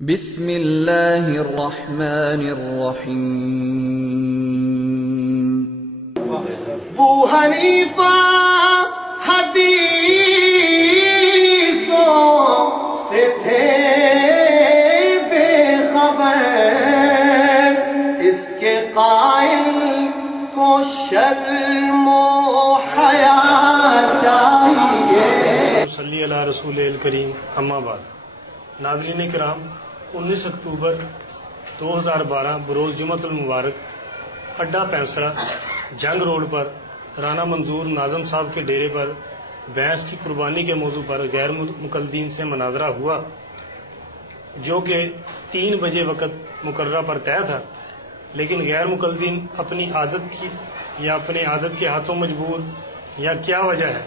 بسم اللہ الرحمن الرحیم۔ ابو حنیفہ حدیثوں سے تھے بے خبر، اس کے قائل کو شرم و حیا چاہیے۔ صلی اللہ رسول الکریم، اما بعد۔ ناظرین کرام، 19 اکتوبر 2012 بروز جمعۃ المبارک اڈا پینسرا جنگ روڈ پر رانا منظور ناظم صاحب کے ڈیرے پر بھینس کی قربانی کے موضوع پر غیر مقلدین سے مناظرہ ہوا، جو کہ 3 بجے وقت مقررہ پر طے تھا، لیکن غیر مقلدین اپنی عادت کے ہاتھوں مجبور یا کیا وجہ ہے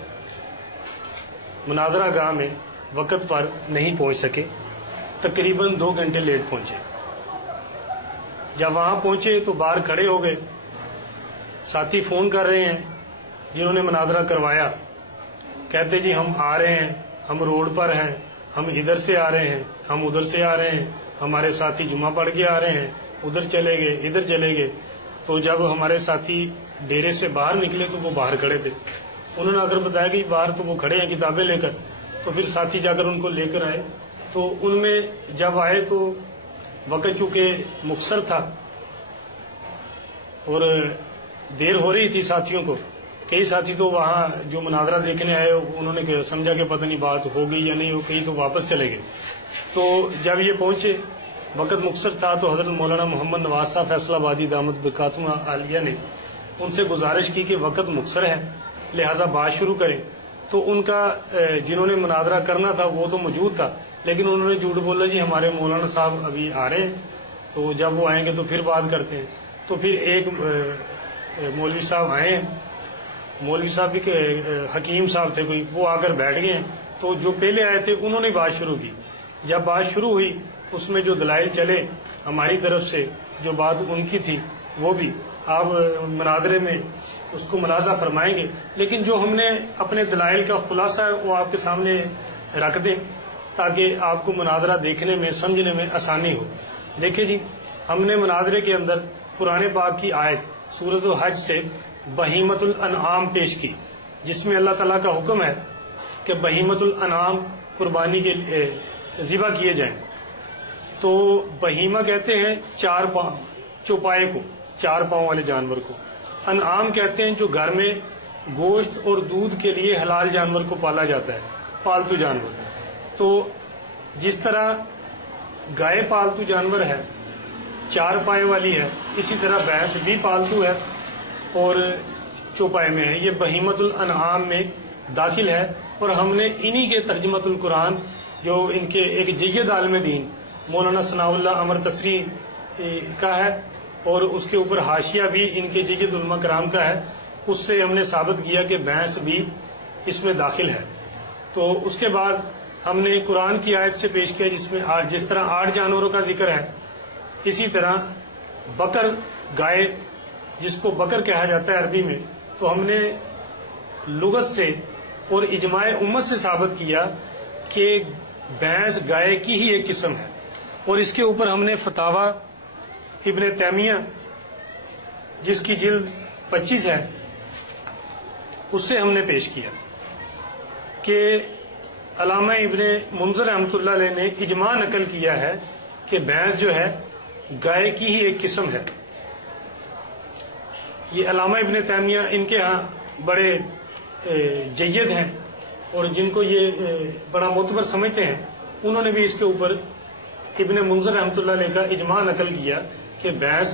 مناظرہ گاہ میں وقت پر نہیں پہنچ سکے، تقریباً 2 گھنٹے لیٹ پہنچے۔ جب وہاں پہنچے تو باہر کھڑے ہو گئے، ساتھی فون کر رہے ہیں جنہوں نے مناظرہ کروایا، کہتے جی ہم آ رہے ہیں، ہم روڈ پر ہیں، ہم ادھر سے آ رہے ہیں، ہم ادھر سے آ رہے ہیں، ہمارے ساتھی جمعہ پڑھ کے آ رہے ہیں، ادھر چلے گئے، ادھر چلے گئے۔ تو جب ہمارے ساتھی ڈیرے سے باہر نکلے تو وہ باہر کھڑے تھے، انہوں نے اگر بتایا کہ باہر تو وہ کھڑے ہیں کتابیں لے کر، تو پھر ساتھی جا کر ان کو لے کر آئے۔ تو ان میں جب آئے تو وقت چونکہ مختصر تھا اور دیر ہو رہی تھی ساتھیوں کو، کئی ساتھی تو وہاں جو مناظرہ دیکھنے آئے انہوں نے سمجھا کہ پتہ نہیں بات ہو گئی یا نہیں ہو گئی، تو واپس چلے گئے۔ تو جب یہ پہنچے وقت مختصر تھا تو حضرت مولانا محمد نواز صاحب فیصل آبادی دامت برکاتہم عالیہ نے ان سے گزارش کی کہ وقت مختصر ہے لہذا بات شروع کریں۔ تو ان کا جنہوں نے مناظرہ کرنا تھا وہ تو موجود تھا، لیکن انہوں نے جھوٹ بولا جی ہمارے مولانا صاحب ابھی آ رہے ہیں، تو جب وہ آئیں گے تو پھر بات کرتے ہیں۔ تو پھر ایک مولوی صاحب آئے ہیں، مولوی صاحب بھی حکیم صاحب تھے کوئی، وہ آ کر بیٹھ گئے ہیں۔ تو جو پہلے آئے تھے انہوں نے بات شروع کی۔ جب بات شروع ہوئی اس میں جو دلائل چلے ہماری طرف سے، جو بات ان کی تھی وہ بھی آپ مناظرے میں اس کو ملاحظہ فرمائیں گے، لیکن جو ہم نے اپنے دلائل کا خلاصہ ہے وہ آپ کے سامنے رکھ دیں تاکہ آپ کو مناظرہ دیکھنے میں سمجھنے میں آسانی ہو۔ دیکھیں جی، ہم نے مناظرے کے اندر قرآن پاک کی آیت سورۃ الحج سے بہیمۃ الانعام پیش کی، جس میں اللہ تعالیٰ کا حکم ہے کہ بہیمۃ الانعام قربانی کے ذبح کیے جائیں۔ تو بہیمہ کہتے ہیں 4 پاؤں چوپائے کو، 4 پاؤں والے جانور کو۔ انعام کہتے ہیں جو گھر میں گوشت اور دودھ کے لیے حلال جانور کو پالا جاتا ہے، پالتو جانور۔ تو جس طرح گائے پالتو جانور ہے، 4 پائے والی ہے، اسی طرح بھینس بھی پالتو ہے اور چوپائے میں ہے، یہ بہیمۃ الانعام میں داخل ہے۔ اور ہم نے انہی کے ترجمۃ القرآن جو ان کے ایک جید عالم دین مولانا ثناء اللہ امر تصریح کا ہے، اور اس کے اوپر حاشیہ بھی ان کے جید علماء کرام کا ہے، اس سے ہم نے ثابت کیا کہ بھینس بھی اس میں داخل ہے۔ تو اس کے بعد ہم نے قرآن کی آیت سے پیش کیا جس میں جس طرح 8 جانوروں کا ذکر ہے، اسی طرح بکر گائے جس کو بکر کہا جاتا ہے عربی میں، تو ہم نے لغت سے اور اجماع امت سے ثابت کیا کہ بھینس گائے کی ہی ایک قسم ہے۔ اور اس کے اوپر ہم نے فتاوی ابن تیمیہ جس کی جلد 25 ہے اس سے ہم نے پیش کیا کہ علامہ ابن منذر رحمۃ اللہ علیہ نے اجماع نقل کیا ہے کہ بھینس جو ہے گائے کی ہی ایک قسم ہے۔ یہ علامہ ابن تیمیہ ان کے ہاں بڑے جید ہیں اور جن کو یہ بڑا معتبر سمجھتے ہیں، انہوں نے بھی اس کے اوپر ابن منذر رحمۃ اللہ علیہ کا اجماع نقل کیا کہ بھینس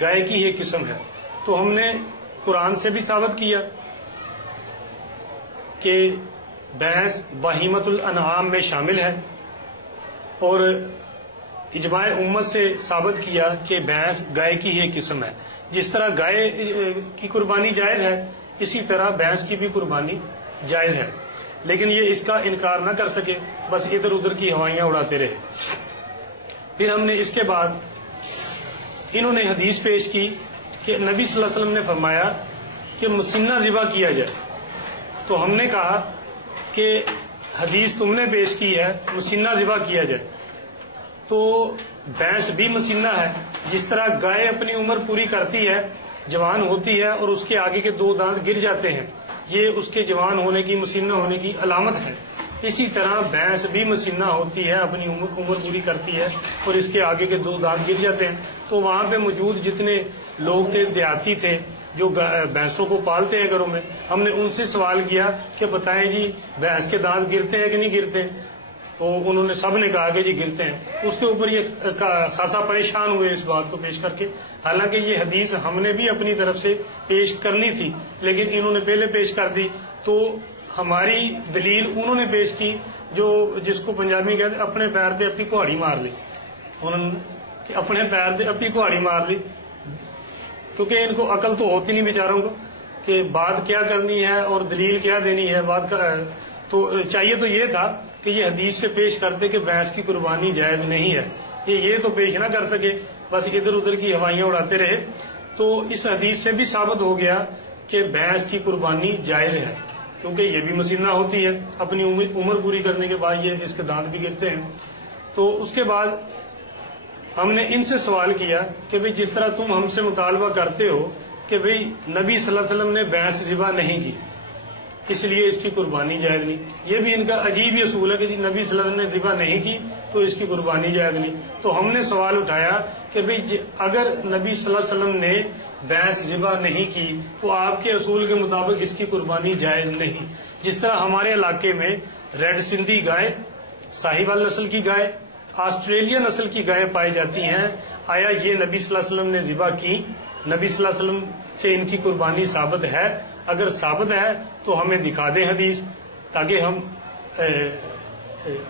گائے کی ہی ایک قسم ہے۔ تو ہم نے قرآن سے بھی ثابت کیا کہ بھینس بہیمۃ الانعام میں شامل ہے، اور اجماع امت سے ثابت کیا کہ بھینس گائے کی ہی ایک قسم ہے۔ جس طرح گائے کی قربانی جائز ہے اسی طرح بھینس کی بھی قربانی جائز ہے، لیکن یہ اس کا انکار نہ کر سکے، بس ادھر ادھر کی ہوائیاں اڑاتے رہے۔ پھر ہم نے اس کے بعد انہوں نے حدیث پیش کی کہ نبی صلی اللہ علیہ وسلم نے فرمایا کہ مسنہ ذبح کیا جائے۔ تو ہم نے کہا کہ حدیث تم نے پیش کی ہے مسنہ ذبح کیا جائے، تو بھینس بھی مسینہ ہے. جس طرح گائے اپنی عمر پوری کرتی ہے، جوان ہوتی ہے اور اس کے آگے کے 2 دانت گر جاتے ہیں، یہ اس کے جوان ہونے کی، مسینہ ہونے کی علامت ہے. اسی طرح بھینس بھی مسینہ ہوتی ہے، اپنی عمر پوری کرتی ہے اور اس کے آگے کے 2 دانت گر جاتے ہیں. تو وہاں پہ موجود جتنے لوگ تھے، دیہاتی تھے جو بھینسوں کو پالتے ہیں گھروں میں، ہم نے ان سے سوال کیا کہ بتائیں جی بھینس کے دانت گرتے ہیں کہ نہیں گرتے ہیں؟ تو انہوں نے سب نے کہا کہ جی گرتے ہیں. اس کے اوپر یہ خاصا پریشان ہوئے اس بات کو پیش کر کے. حالانکہ یہ حدیث ہم نے بھی اپنی طرف سے پیش کرنی تھی، لیکن انہوں نے پہلے پیش کر دی. تو ہماری دلیل انہوں نے پیش کی جو جس کو پنجابی کہتے اپنے پیر سے اپنی کہاڑی مار لی. انہوں نے اپنے پیر سے اپنی کہاڑی مار لی، کیونکہ ان کو عقل تو ہوتی نہیں بیچاروں کو کہ بات کیا کرنی ہے اور دلیل کیا دینی ہے. بات کا تو چاہیے تو یہ تھا کہ یہ حدیث سے پیش کرتے کہ بھینس کی قربانی جائز نہیں ہے. یہ تو پیش نہ کر سکے، بس ادھر ادھر کی ہوائیاں اڑاتے رہے. تو اس حدیث سے بھی ثابت ہو گیا کہ بھینس کی قربانی جائز ہے، کیونکہ یہ بھی مسینہ ہوتی ہے، اپنی عمر پوری کرنے کے بعد یہ اس کے دانت بھی گرتے ہیں. تو اس کے بعد ہم نے ان سے سوال کیا کہ بھئی جس طرح تم ہم سے مطالبہ کرتے ہو کہ بھئی نبی صلی اللہ علیہ وسلم نے بھینس ذبح نہیں کی، اس لیے اس کی قربانی جائز نہیں. یہ بھی ان کا عجیب ہی اصول ہے کہ جی نبی صلی اللہ علیہ وسلم نے ذبح نہیں کی تو اس کی قربانی جائز نہیں. تو ہم نے سوال اٹھایا کہ بھئی اگر نبی صلی اللہ علیہ وسلم نے بھینس ذبح نہیں کی تو آپ کے اصول کے مطابق اس کی قربانی جائز نہیں. جس طرح ہمارے علاقے میں ریڈ سندھی گائے، ساہیوال نسل کی گائے، آسٹریلیا نسل کی گائے پائی جاتی ہیں، آیا یہ نبی صلی اللہ علیہ وسلم نے ذبح کی؟ نبی صلی اللہ علیہ وسلم سے ان کی قربانی ثابت ہے؟ اگر ثابت ہے تو ہمیں دکھا دیں حدیث، تاکہ ہم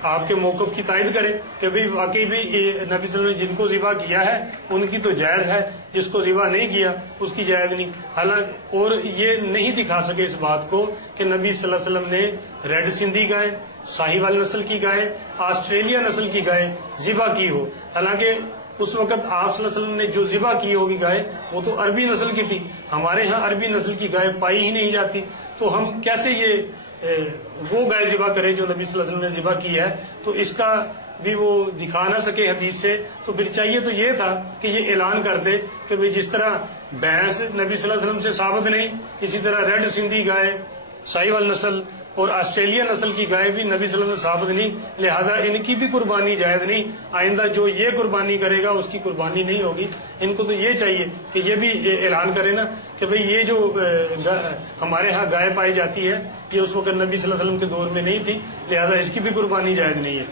آپ کے موقف کی تائید کریں کہ بھئی واقعی بھی نبی صلی اللہ علیہ وسلم نے جن کو ذبح کیا ہے ان کی تو جائز ہے، جس کو ذبح نہیں کیا اس کی جائز نہیں. حالانکہ اور یہ نہیں دکھا سکے اس بات کو کہ نبی صلی اللہ علیہ وسلم نے ریڈ سندھی گائے، ساہیوال نسل کی گائے، آسٹریلیا نسل کی گائے ذبح کی ہو. حالانکہ اس وقت آپ صلی اللہ علیہ وسلم نے جو ذبح کی ہوگی گائے وہ تو عربی نسل کی تھی. ہمارے ہاں عربی نسل کی گائے پائی ہی نہیں جاتی، تو ہم کیسے یہ وہ گائے ذبح کرے جو نبی صلی اللہ علیہ وسلم نے ذبح کی ہے؟ تو اس کا بھی وہ دکھا نہ سکے حدیث سے. تو پھر چاہیے تو یہ تھا کہ یہ اعلان کر دے کہ بھئی جس طرح بھینس نبی صلی اللہ علیہ وسلم سے ثابت نہیں، اسی طرح ریڈ سندھی گائے، ساہیوال نسل اور آسٹریلیا نسل کی گائے بھی نبی صلی اللہ علیہ وسلم سے ثابت نہیں، لہذا ان کی بھی قربانی جائز نہیں. آئندہ جو یہ قربانی کرے گا اس کی قربانی نہیں ہوگی. ان کو تو یہ چاہیے کہ یہ بھی اعلان کرے نا کہ بھئی یہ جو ہمارے ہاں گائے پائی جاتی ہے یہ اس وقت نبی صلی اللہ علیہ وسلم کے دور میں نہیں تھی، لہذا اس کی بھی قربانی جائز نہیں ہے.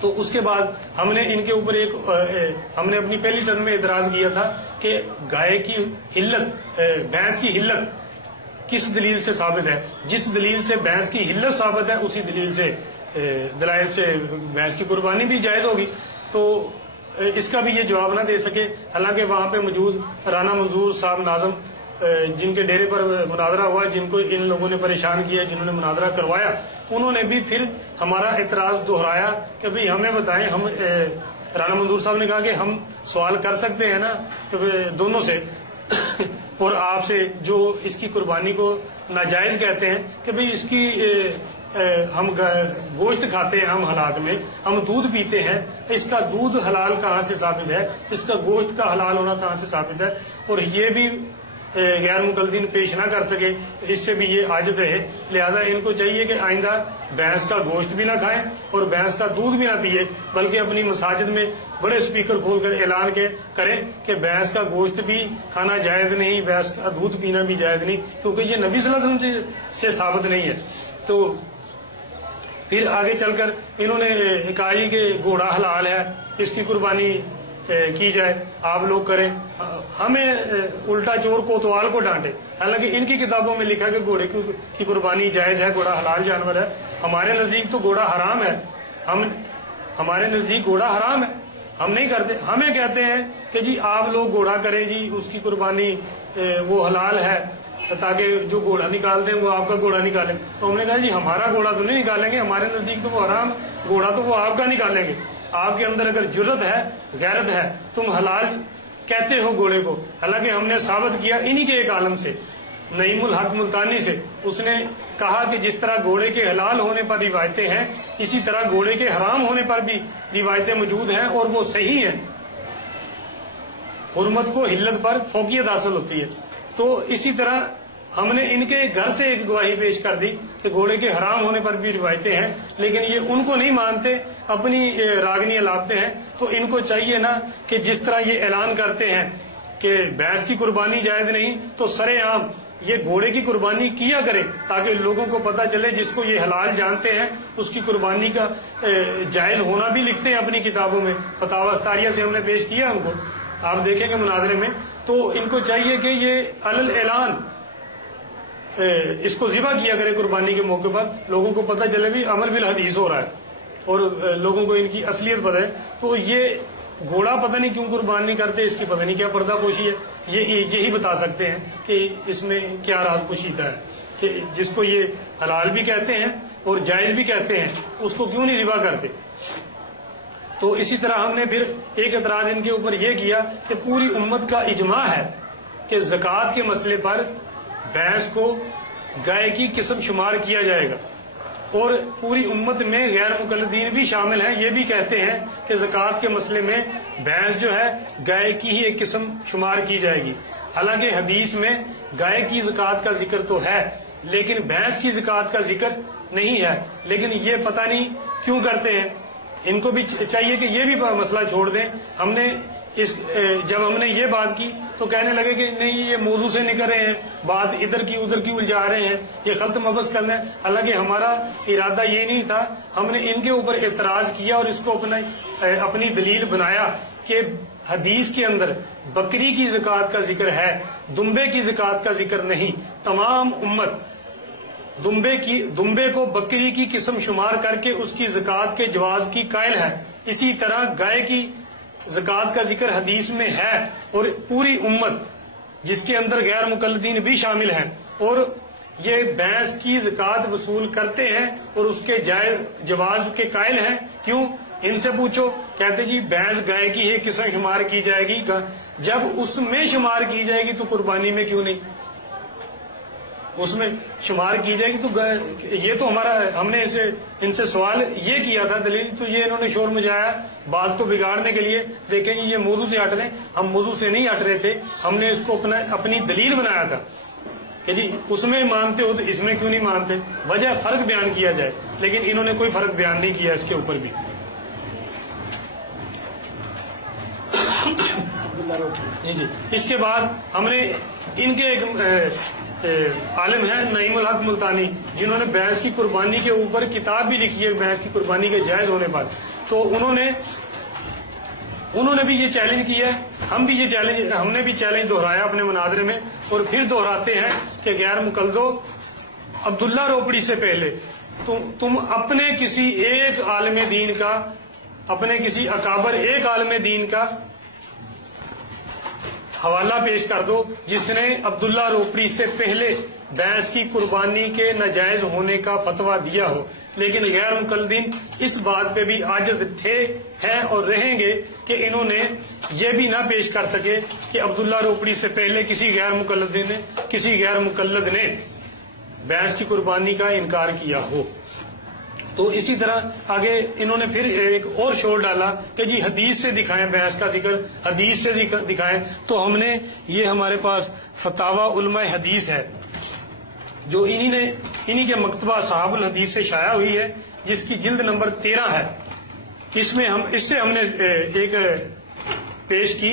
تو اس کے بعد ہم نے ان کے اوپر ہم نے اپنی پہلی ٹرم میں اعتراض کیا تھا کہ گائے کی حلت، بھینس کی حلت کس دلیل سے ثابت ہے؟ جس دلیل سے بھینس کی حلت ثابت ہے اسی دلیل سے دلائل سے بھینس کی قربانی بھی جائز ہوگی. تو اس کا بھی یہ جواب نہ دے سکے. حالانکہ وہاں پہ موجود رانا منظور صاحب ناظم جن کے ڈیرے پر مناظرہ ہوا، جن کو ان لوگوں نے پریشان کیا، جنہوں نے مناظرہ کروایا، انہوں نے بھی پھر ہمارا اعتراض دہرایا کہ بھئی ہمیں بتائیں. ہم رانا منظور صاحب نے کہا کہ ہم سوال کر سکتے ہیں نا دونوں سے اور آپ سے جو اس کی قربانی کو ناجائز کہتے ہیں کہ بھئی اس کی ہم گوشت کھاتے ہیں، ہم حالات میں ہم دودھ پیتے ہیں، اس کا دودھ حلال کہاں سے ثابت ہے؟ اس کا گوشت کا حلال ہونا کہاں سے ثابت ہے؟ اور یہ بھی غیر مقلدین پیش نہ کر سکے، اس سے بھی یہ عاجز ہے. لہذا ان کو چاہیے کہ آئندہ بھینس کا گوشت بھی نہ کھائیں اور بھینس کا دودھ بھی نہ پیے، بلکہ اپنی مساجد میں بڑے اسپیکر کھول کر اعلان کریں کہ بھینس کا گوشت بھی کھانا جائز نہیں، بھینس کا دودھ پینا بھی جائز نہیں، کیونکہ یہ نبی صلی اللہ علیہ وسلم سے ثابت نہیں ہے. تو پھر آگے چل کر انہوں نے کہا کہ گھوڑا حلال ہے، اس کی قربانی کی جائے، آپ لوگ کریں. ہمیں الٹا چور کوتوال کو ڈانٹے، حالانکہ ان کی کتابوں میں لکھا کہ گھوڑے کی قربانی جائز ہے، گھوڑا حلال جانور ہے. ہمارے نزدیک تو گھوڑا حرام ہے. ہمارے نزدیک گھوڑا حرام ہے، ہم نہیں کرتے. ہمیں کہتے ہیں کہ جی آپ لوگ گھوڑا کریں، جی اس کی قربانی وہ حلال ہے، تاکہ جو گھوڑا نکالتے ہیں وہ آپ کا گھوڑا نکالیں. تو ہم نے کہا جی ہمارا گھوڑا تو نہیں نکالیں گے، ہمارے نزدیک تو وہ حرام، گھوڑا تو وہ آپ کا نکالیں گے. آپ کے اندر اگر جرت ہے، غیرت ہے، تم حلال کہتے ہو گھوڑے کو. حالانکہ ہم نے ثابت کیا انہی کے ایک عالم سے نعیم الحق ملتانی سے، اس نے کہا کہ جس طرح گھوڑے کے حلال ہونے پر روایتیں ہیں، اسی طرح گھوڑے کے حرام ہونے پر بھی روایتیں موجود ہیں اور وہ صحیح ہیں، حرمت کو حلت پر فوقیت حاصل ہوتی ہے۔ تو اسی طرح ہم نے ان کے گھر سے ایک گواہی پیش کر دی کہ گھوڑے کے حرام ہونے پر بھی روایتیں ہیں، لیکن یہ ان کو نہیں مانتے، اپنی راگنی الاپتے ہیں۔ تو ان کو چاہیے نا کہ جس طرح یہ اعلان کرتے ہیں کہ بھینس کی قربانی جائز نہیں، تو سرے عام یہ گھوڑے کی قربانی کیا کرے، تاکہ لوگوں کو پتہ چلے، جس کو یہ حلال جانتے ہیں اس کی قربانی کا جائز ہونا بھی لکھتے ہیں اپنی کتابوں میں۔ فتاوی استاریہ سے ہم نے پیش کیا ان کو، آپ دیکھیں گے مناظرے میں۔ تو ان کو چاہیے کہ یہ علل اعلان اس کو ذبح کیا کرے قربانی کے موقع پر، لوگوں کو پتہ چلے بھی عمل بالحدیث ہو رہا ہے اور لوگوں کو ان کی اصلیت پتہ ہے۔ تو یہ گھوڑا پتہ نہیں کیوں قربان نہیں کرتے، اس کی پتہ نہیں کیا پردہ پوشی ہے، یہی بتا سکتے ہیں کہ اس میں کیا راز پوشیدہ ہے، کہ جس کو یہ حلال بھی کہتے ہیں اور جائز بھی کہتے ہیں، اس کو کیوں نہیں ذبح کرتے۔ تو اسی طرح ہم نے پھر ایک اعتراض ان کے اوپر یہ کیا کہ پوری امت کا اجماع ہے کہ زکوٰۃ کے مسئلے پر بھینس کو گائے کی قسم شمار کیا جائے گا، اور پوری امت میں غیر مقلدین بھی شامل ہیں، یہ بھی کہتے ہیں کہ زکوٰۃ کے مسئلے میں بھینس جو ہے گائے کی ہی ایک قسم شمار کی جائے گی۔ حالانکہ حدیث میں گائے کی زکوٰۃ کا ذکر تو ہے، لیکن بھینس کی زکوٰۃ کا ذکر نہیں ہے، لیکن یہ پتہ نہیں کیوں کرتے ہیں۔ ان کو بھی چاہیے کہ یہ بھی مسئلہ چھوڑ دیں۔ جب ہم نے یہ بات کی تو کہنے لگے کہ نہیں، یہ موضوع سے نکل رہے ہیں، بات ادھر کی ادھر کی الجھا رہے ہیں، یہ ختم مبس کرنا ہے۔ حالانکہ ہمارا ارادہ یہ نہیں تھا، ہم نے ان کے اوپر اعتراض کیا اور اس کو اپنی دلیل بنایا کہ حدیث کے اندر بکری کی زکوٰۃ کا ذکر ہے، دمبے کی زکوٰۃ کا ذکر نہیں۔ تمام امت دمبے کو بکری کی قسم شمار کر کے اس کی زکوٰۃ کے جواز کی قائل ہے، اسی طرح گائے کی زکوٰۃ کا ذکر حدیث میں ہے، اور پوری امت جس کے اندر غیر مقلدین بھی شامل ہیں اور یہ بھینس کی زکوٰۃ وصول کرتے ہیں اور اس کے جواز کے قائل ہیں۔ کیوں؟ ان سے پوچھو، کہتے جی بھینس گائے کی ایک قسم شمار کی جائے گی، جب اس میں شمار کی جائے گی تو قربانی میں کیوں نہیں؟ اس میں شمار کی جائے گی تو یہ تو ہم نے ان سے سوال یہ کیا تھا دلیل، تو یہ انہوں نے شور مچایا بات کو بگاڑنے کے لیے۔ دیکھیں یہ موضوع سے ہٹ رہے ہیں، ہم موضوع سے نہیں ہٹ رہے تھے، ہم نے اس کو اپنی دلیل بنایا تھا کہ جی اس میں مانتے ہو تو اس میں کیوں نہیں مانتے، وجہ فرق بیان کیا جائے، لیکن انہوں نے کوئی فرق بیان نہیں کیا اس کے اوپر بھی۔ جی اس کے بعد ہم نے ان کے ایک عالم ہیں نعیم الحق ملتانی، جنہوں نے بھینس کی قربانی کے اوپر کتاب بھی لکھی ہے بھینس کی قربانی کے جائز ہونے پر، تو انہوں نے بھی یہ چیلنج کیا ہے، ہم نے بھی چیلنج دہرایا اپنے مناظرے میں، اور پھر دہراتے ہیں کہ غیر مقلدو، عبداللہ روپڑی سے پہلے تم اپنے کسی ایک عالم دین کا، اپنے کسی اکابر ایک عالم دین کا حوالہ پیش کر دو جس نے عبداللہ روپڑی سے پہلے بھینس کی قربانی کے ناجائز ہونے کا فتویٰ دیا ہو۔ لیکن غیر مقلدین اس بات پہ بھی عاجز ہیں اور رہیں گے کہ انہوں نے یہ بھی نہ پیش کر سکے کہ عبداللہ روپڑی سے پہلے کسی غیر مقلد نے بھینس کی قربانی کا انکار کیا ہو۔ تو اسی طرح آگے انہوں نے پھر ایک اور شور ڈالا کہ جی حدیث سے دکھائیں بھینس کا ذکر، حدیث سے دکھائیں۔ تو ہم نے یہ ہمارے پاس فتاوی علماء حدیث ہے جو انہی کے مکتبہ صحاب الحدیث سے شائع ہوئی ہے، جس کی جلد نمبر 13 ہے۔ اس سے ہم نے ایک پیش کی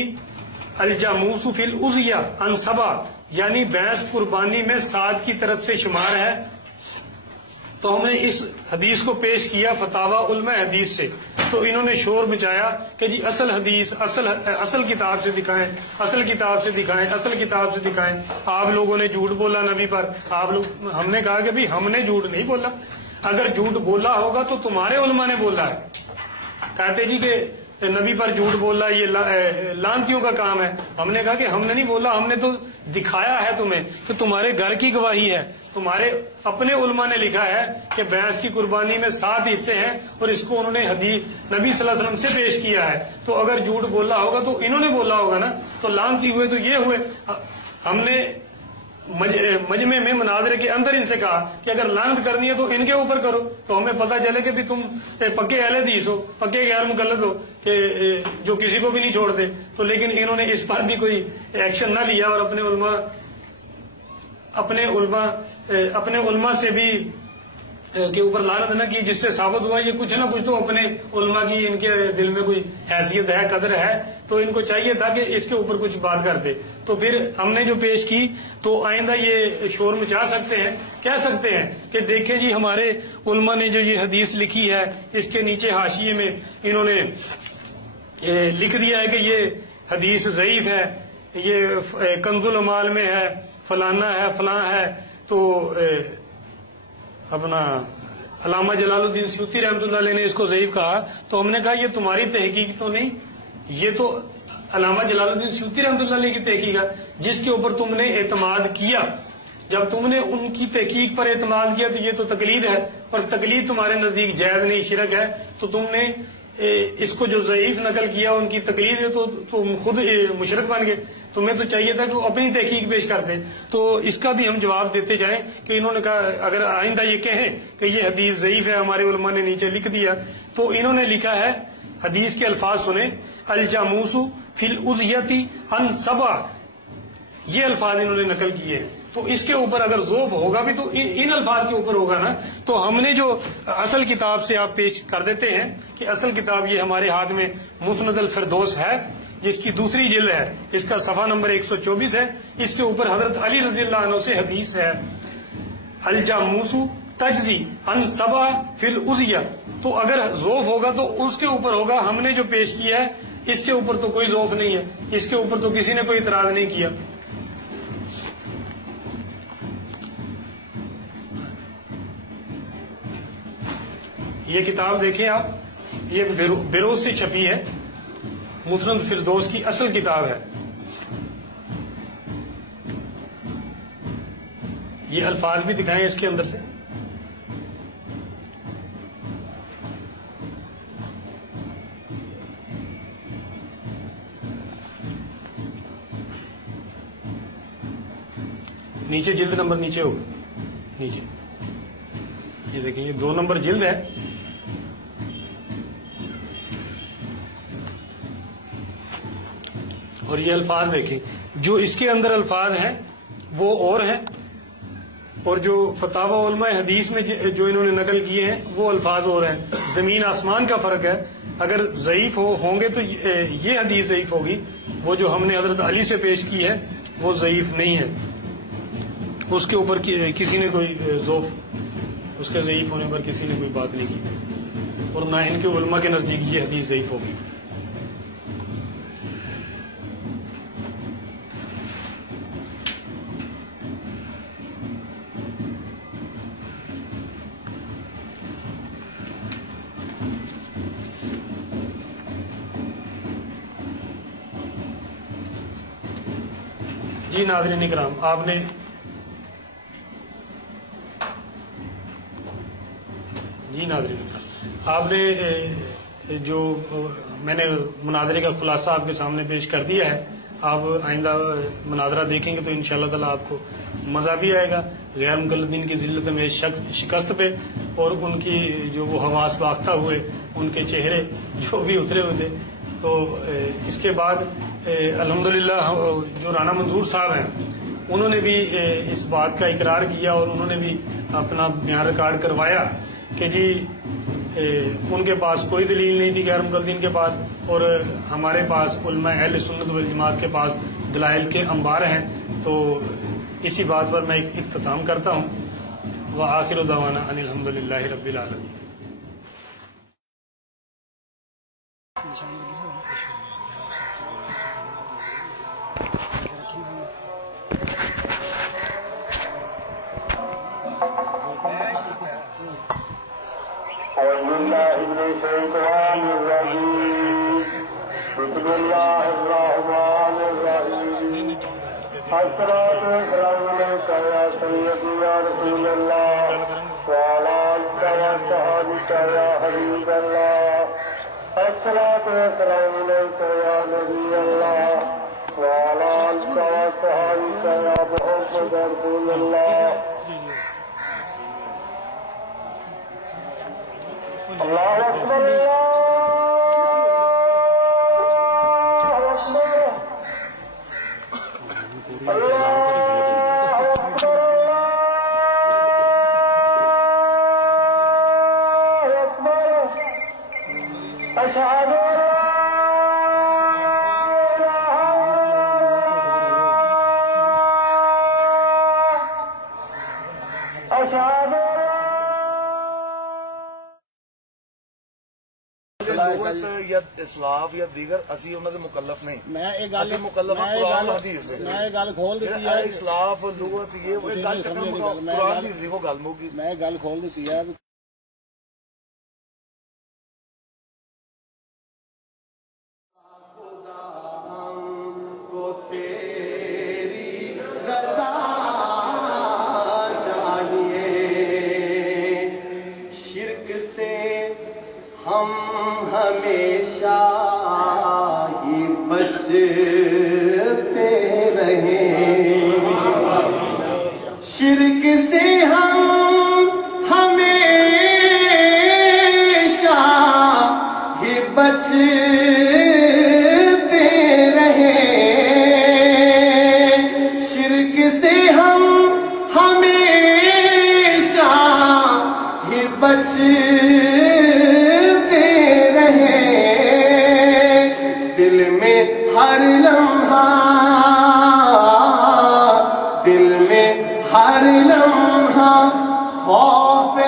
الجاموس فی الاضحیہ عن سبع، یعنی بھینس قربانی میں 7 کی طرف سے شمار ہے۔ تو ہم نے اس حدیث کو پیش کیا فتاوی علماء حدیث سے، تو انہوں نے شور مچایا کہ جی اصل حدیث اصل کتاب سے دکھائیں، اصل کتاب سے دکھائیں، اصل کتاب سے دکھائیں۔ آپ لوگوں نے جھوٹ بولا نبی پر، ہم نے کہا کہ بھی ہم نے جھوٹ نہیں بولا، اگر جھوٹ بولا ہوگا تو تمہارے علماء نے بولا ہے۔ کہتے جی کہ نبی پر جھوٹ بولا یہ لانتیوں کا کام ہے۔ ہم نے کہا کہ ہم نے نہیں بولا، ہم نے تو دکھایا ہے تمہیں کہ تمہارے گھر کی گواہی ہے، تمہارے اپنے علماء نے لکھا ہے کہ بھینس کی قربانی میں 7 حصے ہیں، اور اس کو انہوں نے حدیث نبی صلی اللہ علیہ وسلم سے پیش کیا ہے۔ تو اگر جھوٹ بولا ہوگا تو انہوں نے بولا ہوگا نا، تو لانتی ہوئے تو یہ ہوئے۔ ہم نے مجمع میں مناظرے کے اندر ان سے کہا کہ اگر لعنت کرنی ہے تو ان کے اوپر کرو، تو ہمیں پتہ چلے کہ بھی تم پکے اہل حدیث ہو، پکے غیر مقلد ہو کہ جو کسی کو بھی نہیں چھوڑتے. تو لیکن انہوں نے اس پر بھی کوئی ایکشن نہ لیا اور اپنے علماء سے بھی کے اوپر لعنت نہ کی، جس سے ثابت ہوا یہ کچھ نہ کچھ تو اپنے علماء کی ان کے دل میں کوئی حیثیت ہے، قدر ہے، تو ان کو چاہیے تھا کہ اس کے اوپر کچھ بات کر دے. تو پھر ہم نے جو پیش کی تو آئندہ یہ شور مچا سکتے ہیں، کہہ سکتے ہیں کہ دیکھیں جی ہمارے علماء نے جو یہ حدیث لکھی ہے اس کے نیچے حاشیے میں انہوں نے لکھ دیا ہے کہ یہ حدیث ضعیف ہے، یہ کنز الامال میں ہے، فلانا ہے، فلاں ہے. تو اپنا علامہ جلال الدین سیوطی رحمۃ اللہ علیہ نے اس کو ضعیف کہا. تو ہم نے کہا یہ تمہاری تحقیق تو نہیں، یہ تو علامہ جلال الدین سیوطی رحمۃ اللہ علیہ کی تحقیق ہے جس کے اوپر تم نے اعتماد کیا. جب تم نے ان کی تحقیق پر اعتماد کیا تو یہ تو تقلید ہے، اور تقلید تمہارے نزدیک جائز نہیں، شرک ہے. تو تم نے اس کو جو ضعیف نقل کیا ان کی تقلید ہے تو تم خود مشرک بن گئے. تمہیں تو چاہیے تھا کہ وہ اپنی تحقیق پیش کرتے. تو اس کا بھی ہم جواب دیتے جائیں کہ انہوں نے کہا اگر آئندہ یہ کہیں کہ یہ حدیث ضعیف ہے، ہمارے علماء نے نیچے لکھ دیا، تو انہوں نے لکھا ہے حدیث کے الفاظ سنیں، الجاموس فی العزیتی عن سبع، یہ الفاظ انہوں نے نقل کیے ہیں. تو اس کے اوپر اگر ذوف ہوگا بھی تو ان الفاظ کے اوپر ہوگا نا. تو ہم نے جو اصل کتاب سے آپ پیش کر دیتے ہیں کہ اصل کتاب یہ ہمارے ہاتھ میں مسند الفردوس ہے جس کی دوسری جلد ہے، اس کا صفحہ نمبر 124 ہے. اس کے اوپر حضرت علی رضی اللہ عنہ سے حدیث ہے الجاموس تجزی عن سبع فی العزیہ. تو اگر ذوف ہوگا تو اس کے اوپر ہوگا. ہم نے جو پیش کیا ہے اس کے اوپر تو کوئی ذوف نہیں ہے، اس کے اوپر تو کسی نے کوئی اعتراض نہیں کیا. یہ کتاب دیکھیں آپ، یہ بیروز سے چھپی ہے، مسند فردوس کی اصل کتاب ہے. یہ الفاظ بھی دکھائیں اس کے اندر سے. نیچے جلد نمبر نیچے ہوگا، نیچے یہ دیکھیں، یہ 2 نمبر جلد ہے. اور یہ الفاظ دیکھیں، جو اس کے اندر الفاظ ہیں وہ اور ہیں، اور جو فتاوی علماء حدیث میں جو انہوں نے نقل کیے ہیں وہ الفاظ اور ہیں. زمین آسمان کا فرق ہے. اگر ضعیف ہوں گے تو یہ حدیث ضعیف ہوگی، وہ جو ہم نے حضرت علی سے پیش کی ہے وہ ضعیف نہیں ہے. اس کے اوپر کسی نے کوئی ذوف، اس کے ضعیف ہونے پر کسی نے کوئی بات نہیں کی، اور نہ ان کے علماء کے نزدیک یہ حدیث ضعیف ہوگی. جی ناظرین کرام، آپ نے جو میں نے مناظرے کا خلاصہ آپ کے سامنے پیش کر دیا ہے. آپ آئندہ مناظرہ دیکھیں گے تو انشاءاللہ تعالی آپ کو مزہ بھی آئے گا غیر مقلدین کی ذلت میں شکست پہ، اور ان کی جو وہ حواس باختہ ہوئے ان کے چہرے جو بھی اترے ہوئے تھے. تو اس کے بعد الحمدللہ جو رانا منظور صاحب ہیں انہوں نے بھی اس بات کا اقرار کیا، اور انہوں نے بھی اپنا بیان ریکارڈ کروایا کہ جی ان کے پاس کوئی دلیل نہیں تھی غیر مقلدین کے پاس، اور ہمارے پاس علماء اہل سنت والجماعت کے پاس دلائل کے انبار ہیں. تو اسی بات پر میں اختتام کرتا ہوں. وآخر دعوانا ان الحمدللہ رب العالمین. بسم اللہ الرحمن الرحیم. الصلاۃ والسلام علیک یا سیدی یا رسول اللہ وعلی آلک وصحبک یا حبیب اللہ. الصلاۃ والسلام علیک یا نبی اللہ وعلی آلک وصحبک یا محمد رسول اللہ اللہ اکبر یا اسلاف یا دیگر اسی انہوں نے مکلف نہیں اسی مکلف قرآن حدیث دے میں گل کھول دیتی ہے اسلاف لغت یہ گل چکر قرآن حدیث لکھو گل موگی میں گل کھول دیتی ہے ہمیشہ ہی بچتے رہیں شرک سے ہم ہمیشہ ہی بچتے رہیں شرک سے ہم ہمیشہ ہی بچتے ہر لمحہ دل میں ہر لمحہ خوف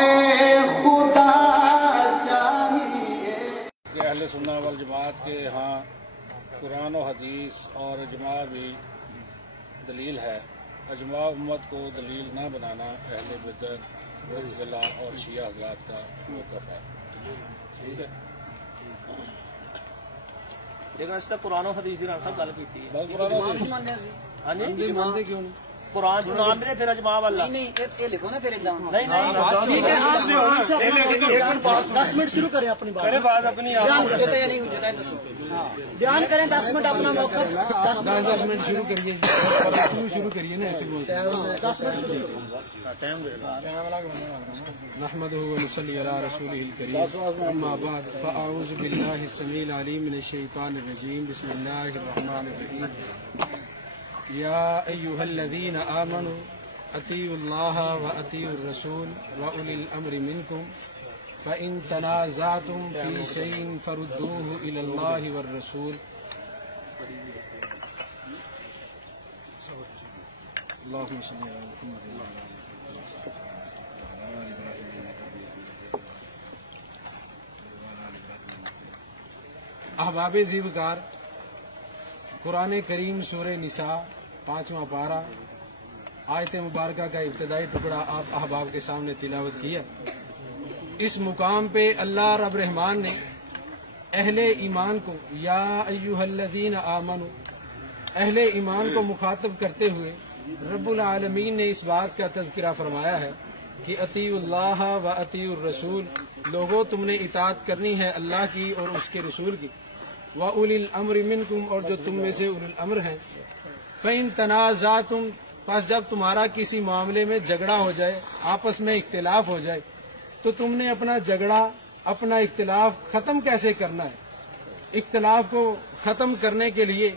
خدا چاہیے کہ اہل سنت والجماعت کے ہاں قرآن و حدیث اور اجماع بھی دلیل ہے اجماع امت کو دلیل نہ بنانا اہل بدعت معتزلہ اور شیعہ حضرات کا موقف ہے ٹھیک ہے لیکن اس طرح قرآن و حدیث کی سب گل کی بس قرآن و حدیث ہاں جی مانتے کیوں نہیں قرآن جو نام میرے پھر اجماع والا نہیں یہ لکھو نا پھر ایگزام نہیں نہیں 10 منٹ شروع کریں اپنی بات کرے بات اپنی بیان کریں 10 منٹ اپنا موقع 10 منٹ شروع کریے شروع کریے نا ایسے بولتے ہیں 10 منٹ شروع نحمده ونصلي على رسوله الكريم اما بعد فاعوذ بالله السميع العليم من الشيطان الرجيم بسم الله الرحمن الرحيم يا ايها الذين امنوا اطيعوا الله واطيعوا الرسول واولي الامر منكم فان تنازعتم في شيء فردوه الى الله والرسول اللهم صل على محمد احباب زیوکار قرآن کریم سورہ نساء 5واں پارہ آیت مبارکہ کا ابتدائی ٹکڑا آپ احباب کے سامنے تلاوت کیا اس مقام پہ اللہ رب رحمان نے اہل ایمان کو یا ایھا الذین آمنوا اہل ایمان کو مخاطب کرتے ہوئے رب العالمین نے اس بات کا تذکرہ فرمایا ہے کہ اطیعوا اللہ و اطیعوا الرسول لوگوں تم نے اطاعت کرنی ہے اللہ کی اور اس کے رسول کی وَأُولِي الْأَمْرِ مِنْكُمْ اور جو تم میں سے اولی الامر ہیں فَإِن تَنَازَعْتُمْ پس جب تمہارا کسی معاملے میں جھگڑا ہو جائے آپس میں اختلاف ہو جائے تو تم نے اپنا جھگڑا اپنا اختلاف ختم کیسے کرنا ہے اختلاف کو ختم کرنے کے لیے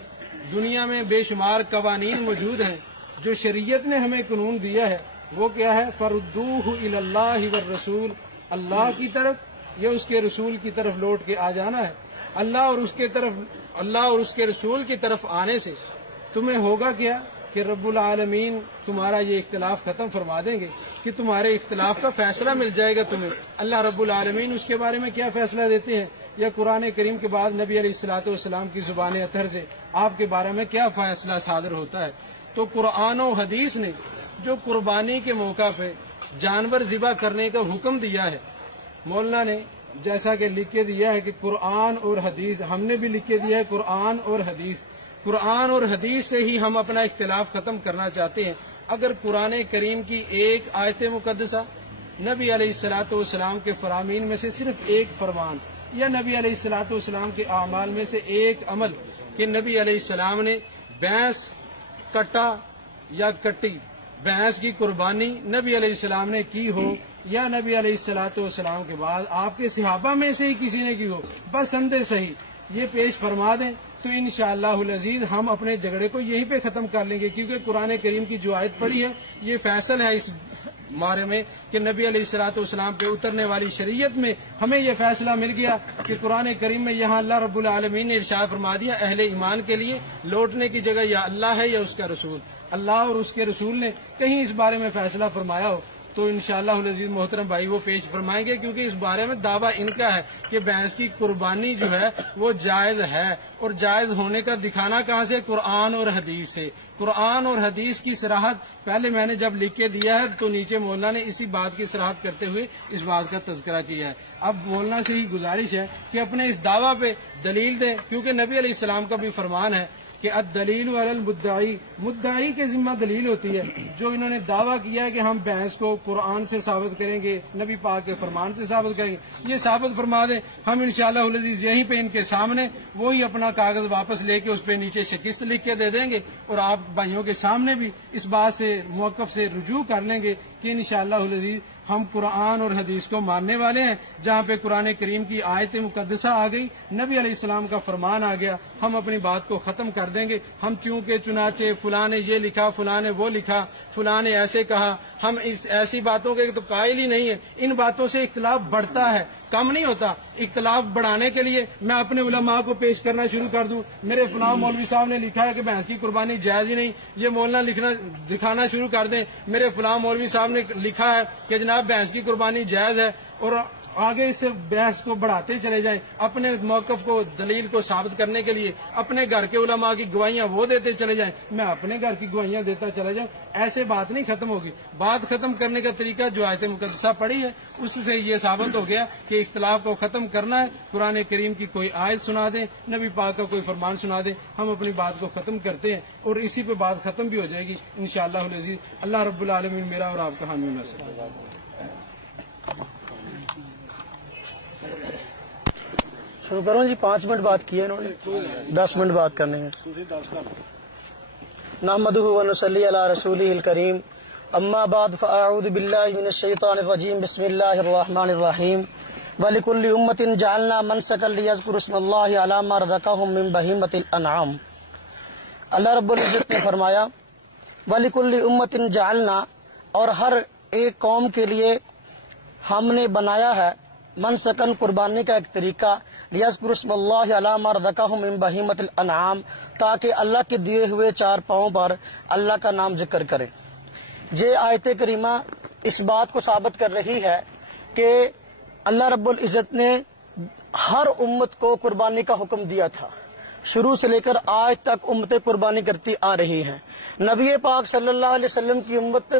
دنیا میں بے شمار قوانین موجود ہیں جو شریعت نے ہمیں قانون دیا ہے وہ کیا ہے فردوہ الی اللہ والرسول اللہ کی طرف یا اس کے رسول کی طرف لوٹ کے آ جانا ہے اللہ اور اس کے رسول کی طرف آنے سے تمہیں ہوگا کیا کہ رب العالمین تمہارا یہ اختلاف ختم فرما دیں گے کہ تمہارے اختلاف کا فیصلہ مل جائے گا تمہیں اللہ رب العالمین اس کے بارے میں کیا فیصلہ دیتے ہیں یا قرآن کریم کے بعد نبی علیہ الصلوۃ والسلام کی زبان اطہر سے آپ کے بارے میں کیا فیصلہ صادر ہوتا ہے تو قرآن و حدیث نے جو قربانی کے موقع پہ جانور ذبح کرنے کا حکم دیا ہے مولانا نے جیسا کہ لکھ کے دیا ہے کہ قرآن اور حدیث ہم نے بھی لکھ کے دیا ہے قرآن اور حدیث سے ہی ہم اپنا اختلاف ختم کرنا چاہتے ہیں اگر قرآن کریم کی ایک آیت مقدسہ نبی علیہ الصلوۃ والسلام کے فرامین میں سے صرف ایک فرمان یا نبی علیہ الصلوۃ والسلام کے اعمال میں سے ایک عمل کہ نبی علیہ السلام نے بھینس کٹا یا کٹی بھینس کی قربانی نبی علیہ السلام نے کی ہو یا نبی علیہ السلام کے بعد آپ کے صحابہ میں سے ہی کسی نے کی ہو، بس سندے صحیح یہ پیش فرما دیں تو انشاءاللہ العزیز ہم اپنے جھگڑے کو یہیں پہ ختم کر لیں گے، کیونکہ قرآن کریم کی جو آیت پڑھی ہے یہ فیصل ہے اس بارے میں کہ نبی علیہ السلام پہ اترنے والی شریعت میں ہمیں یہ فیصلہ مل گیا کہ قرآن کریم میں یہاں اللہ رب العالمین نے ارشاد فرما دیا اہل ایمان کے لیے لوٹنے کی جگہ یا اللہ ہے یا اس کا رسول، اللہ اور اس کے رسول نے کہیں اس بارے میں فیصلہ فرمایا ہو تو انشاءاللہ العزیز محترم بھائی وہ پیش فرمائیں گے، کیونکہ اس بارے میں دعویٰ ان کا ہے کہ بھینس کی قربانی جو ہے وہ جائز ہے، اور جائز ہونے کا دکھانا کہاں سے؟ قرآن اور حدیث سے۔ قرآن اور حدیث کی صراحت پہلے میں نے جب لکھ کے دیا ہے تو نیچے مولانا نے اسی بات کی صراحت کرتے ہوئے اس بات کا تذکرہ کیا ہے۔ اب مولانا سے ہی گزارش ہے کہ اپنے اس دعویٰ پہ دلیل دیں، کیونکہ نبی علیہ السلام کا بھی فرمان ہے کہ الدلیل علی المدعی، مدعی کے ذمہ دلیل ہوتی ہے۔ جو انہوں نے دعویٰ کیا ہے کہ ہم بھینس کو قرآن سے ثابت کریں گے، نبی پاک کے فرمان سے ثابت کریں گے، یہ ثابت فرما دیں، ہم انشاءاللہ العزیز یہیں پہ ان کے سامنے وہی اپنا کاغذ واپس لے کے اس پہ نیچے شکست لکھ کے دے دیں گے، اور آپ بھائیوں کے سامنے بھی اس بات سے موقف سے رجوع کر لیں گے کہ انشاءاللہ العزیز ہم قرآن اور حدیث کو ماننے والے ہیں۔ جہاں پہ قرآن کریم کی آیت مقدسہ آ گئی، نبی علیہ السلام کا فرمان آ گیا، ہم اپنی بات کو ختم کر دیں گے۔ ہم چونکہ چنانچہ فلاں نے یہ لکھا، فلاں نے وہ لکھا، فلاں نے ایسے کہا، ہم اس ایسی باتوں کے تو قائل ہی نہیں ہے۔ ان باتوں سے اختلاف بڑھتا ہے، کم نہیں ہوتا۔ اختلاف بڑھانے کے لیے میں اپنے علماء کو پیش کرنا شروع کر دوں، میرے فلاں مولوی صاحب نے لکھا ہے کہ بھینس کی قربانی جائز ہی نہیں، یہ مولانا دکھانا شروع کر دیں، میرے فلاں مولوی صاحب نے لکھا ہے کہ جناب بھینس کی قربانی جائز ہے، اور آگے اس سے بحث کو بڑھاتے چلے جائیں، اپنے موقف کو دلیل کو ثابت کرنے کے لیے اپنے گھر کے علماء کی گواہیاں وہ دیتے چلے جائیں، میں اپنے گھر کی گواہیاں دیتا چلا جاؤں، ایسے بات نہیں ختم ہوگی۔ بات ختم کرنے کا طریقہ جو آیت مقدسہ پڑھی ہے اس سے یہ ثابت ہو گیا کہ اختلاف کو ختم کرنا ہے، قرآن کریم کی کوئی آیت سنا دیں، نبی پاک کا کوئی فرمان سنا دیں، ہم اپنی بات کو ختم کرتے ہیں اور اسی پہ بات ختم بھی ہو جائے گی انشاءاللہ العزیز۔ اللہ رب العالمین میرا اور آپ کا حامی و ناصر۔ شروع کروں جی، 5 منٹ بات کی ہے انہوں نے، 10 منٹ بات کرنے ہیں۔ نحمدہ و نصلی علی رسولہ الکریم، اما بعد فاعوذ باللہ من الشیطان الرجیم، بسم اللہ الرحمن الرحیم۔ وَلِكُلِّ أُمَّةٍ جَعَلْنَا مَنْسَكًا لِيَذْكُرُوا اسْمَ اللَّهِ عَلَى مَا رَزَقَهُم مِّن بَهِيمَةِ الْأَنْعَامِ۔ اللہ رب العزت نے فرمایا وَلِكُلِّ أُمَّةٍ جَعَلْنَا، اور ہر ایک قوم کے لیے ہم نے بنایا ہے منسکن، قربانی کا ایک طریقہ، لیذکروا اسم اللہ علی ما رزقہم من بہیمۃ الانعام، تاکہ اللہ کے دیے ہوئے 4 پاؤں پر اللہ کا نام ذکر کرے۔ یہ آیت کریمہ اس بات کو ثابت کر رہی ہے کہ اللہ رب العزت نے ہر امت کو قربانی کا حکم دیا تھا، شروع سے لے کر آج تک امتیں قربانی کرتی آ رہی ہیں۔ نبی پاک صلی اللہ علیہ وسلم کی امت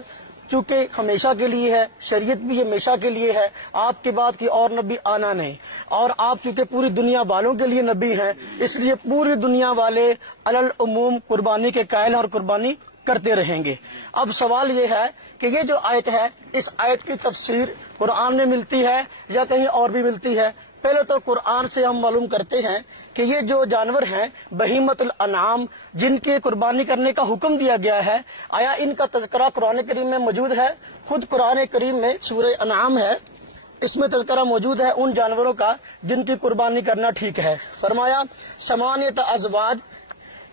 چونکہ ہمیشہ کے لیے ہے، شریعت بھی ہمیشہ کے لیے ہے، آپ کے بعد کی اور نبی آنا نہیں، اور آپ چونکہ پوری دنیا والوں کے لیے نبی ہیں، اس لیے پوری دنیا والے علی العموم قربانی کے قائل اور قربانی کرتے رہیں گے۔ اب سوال یہ ہے کہ یہ جو آیت ہے، اس آیت کی تفسیر قرآن میں ملتی ہے یا کہیں اور بھی ملتی ہے؟ پہلے تو قرآن سے ہم معلوم کرتے ہیں کہ یہ جو جانور ہیں بہیمۃ الانعام، جن کی قربانی کرنے کا حکم دیا گیا ہے، آیا ان کا تذکرہ قرآن کریم میں موجود ہے؟ خود قرآن کریم میں سورہ انعام ہے، اس میں تذکرہ موجود ہے ان جانوروں کا جن کی قربانی کرنا ٹھیک ہے۔ فرمایا ثمانیۃ ازواج،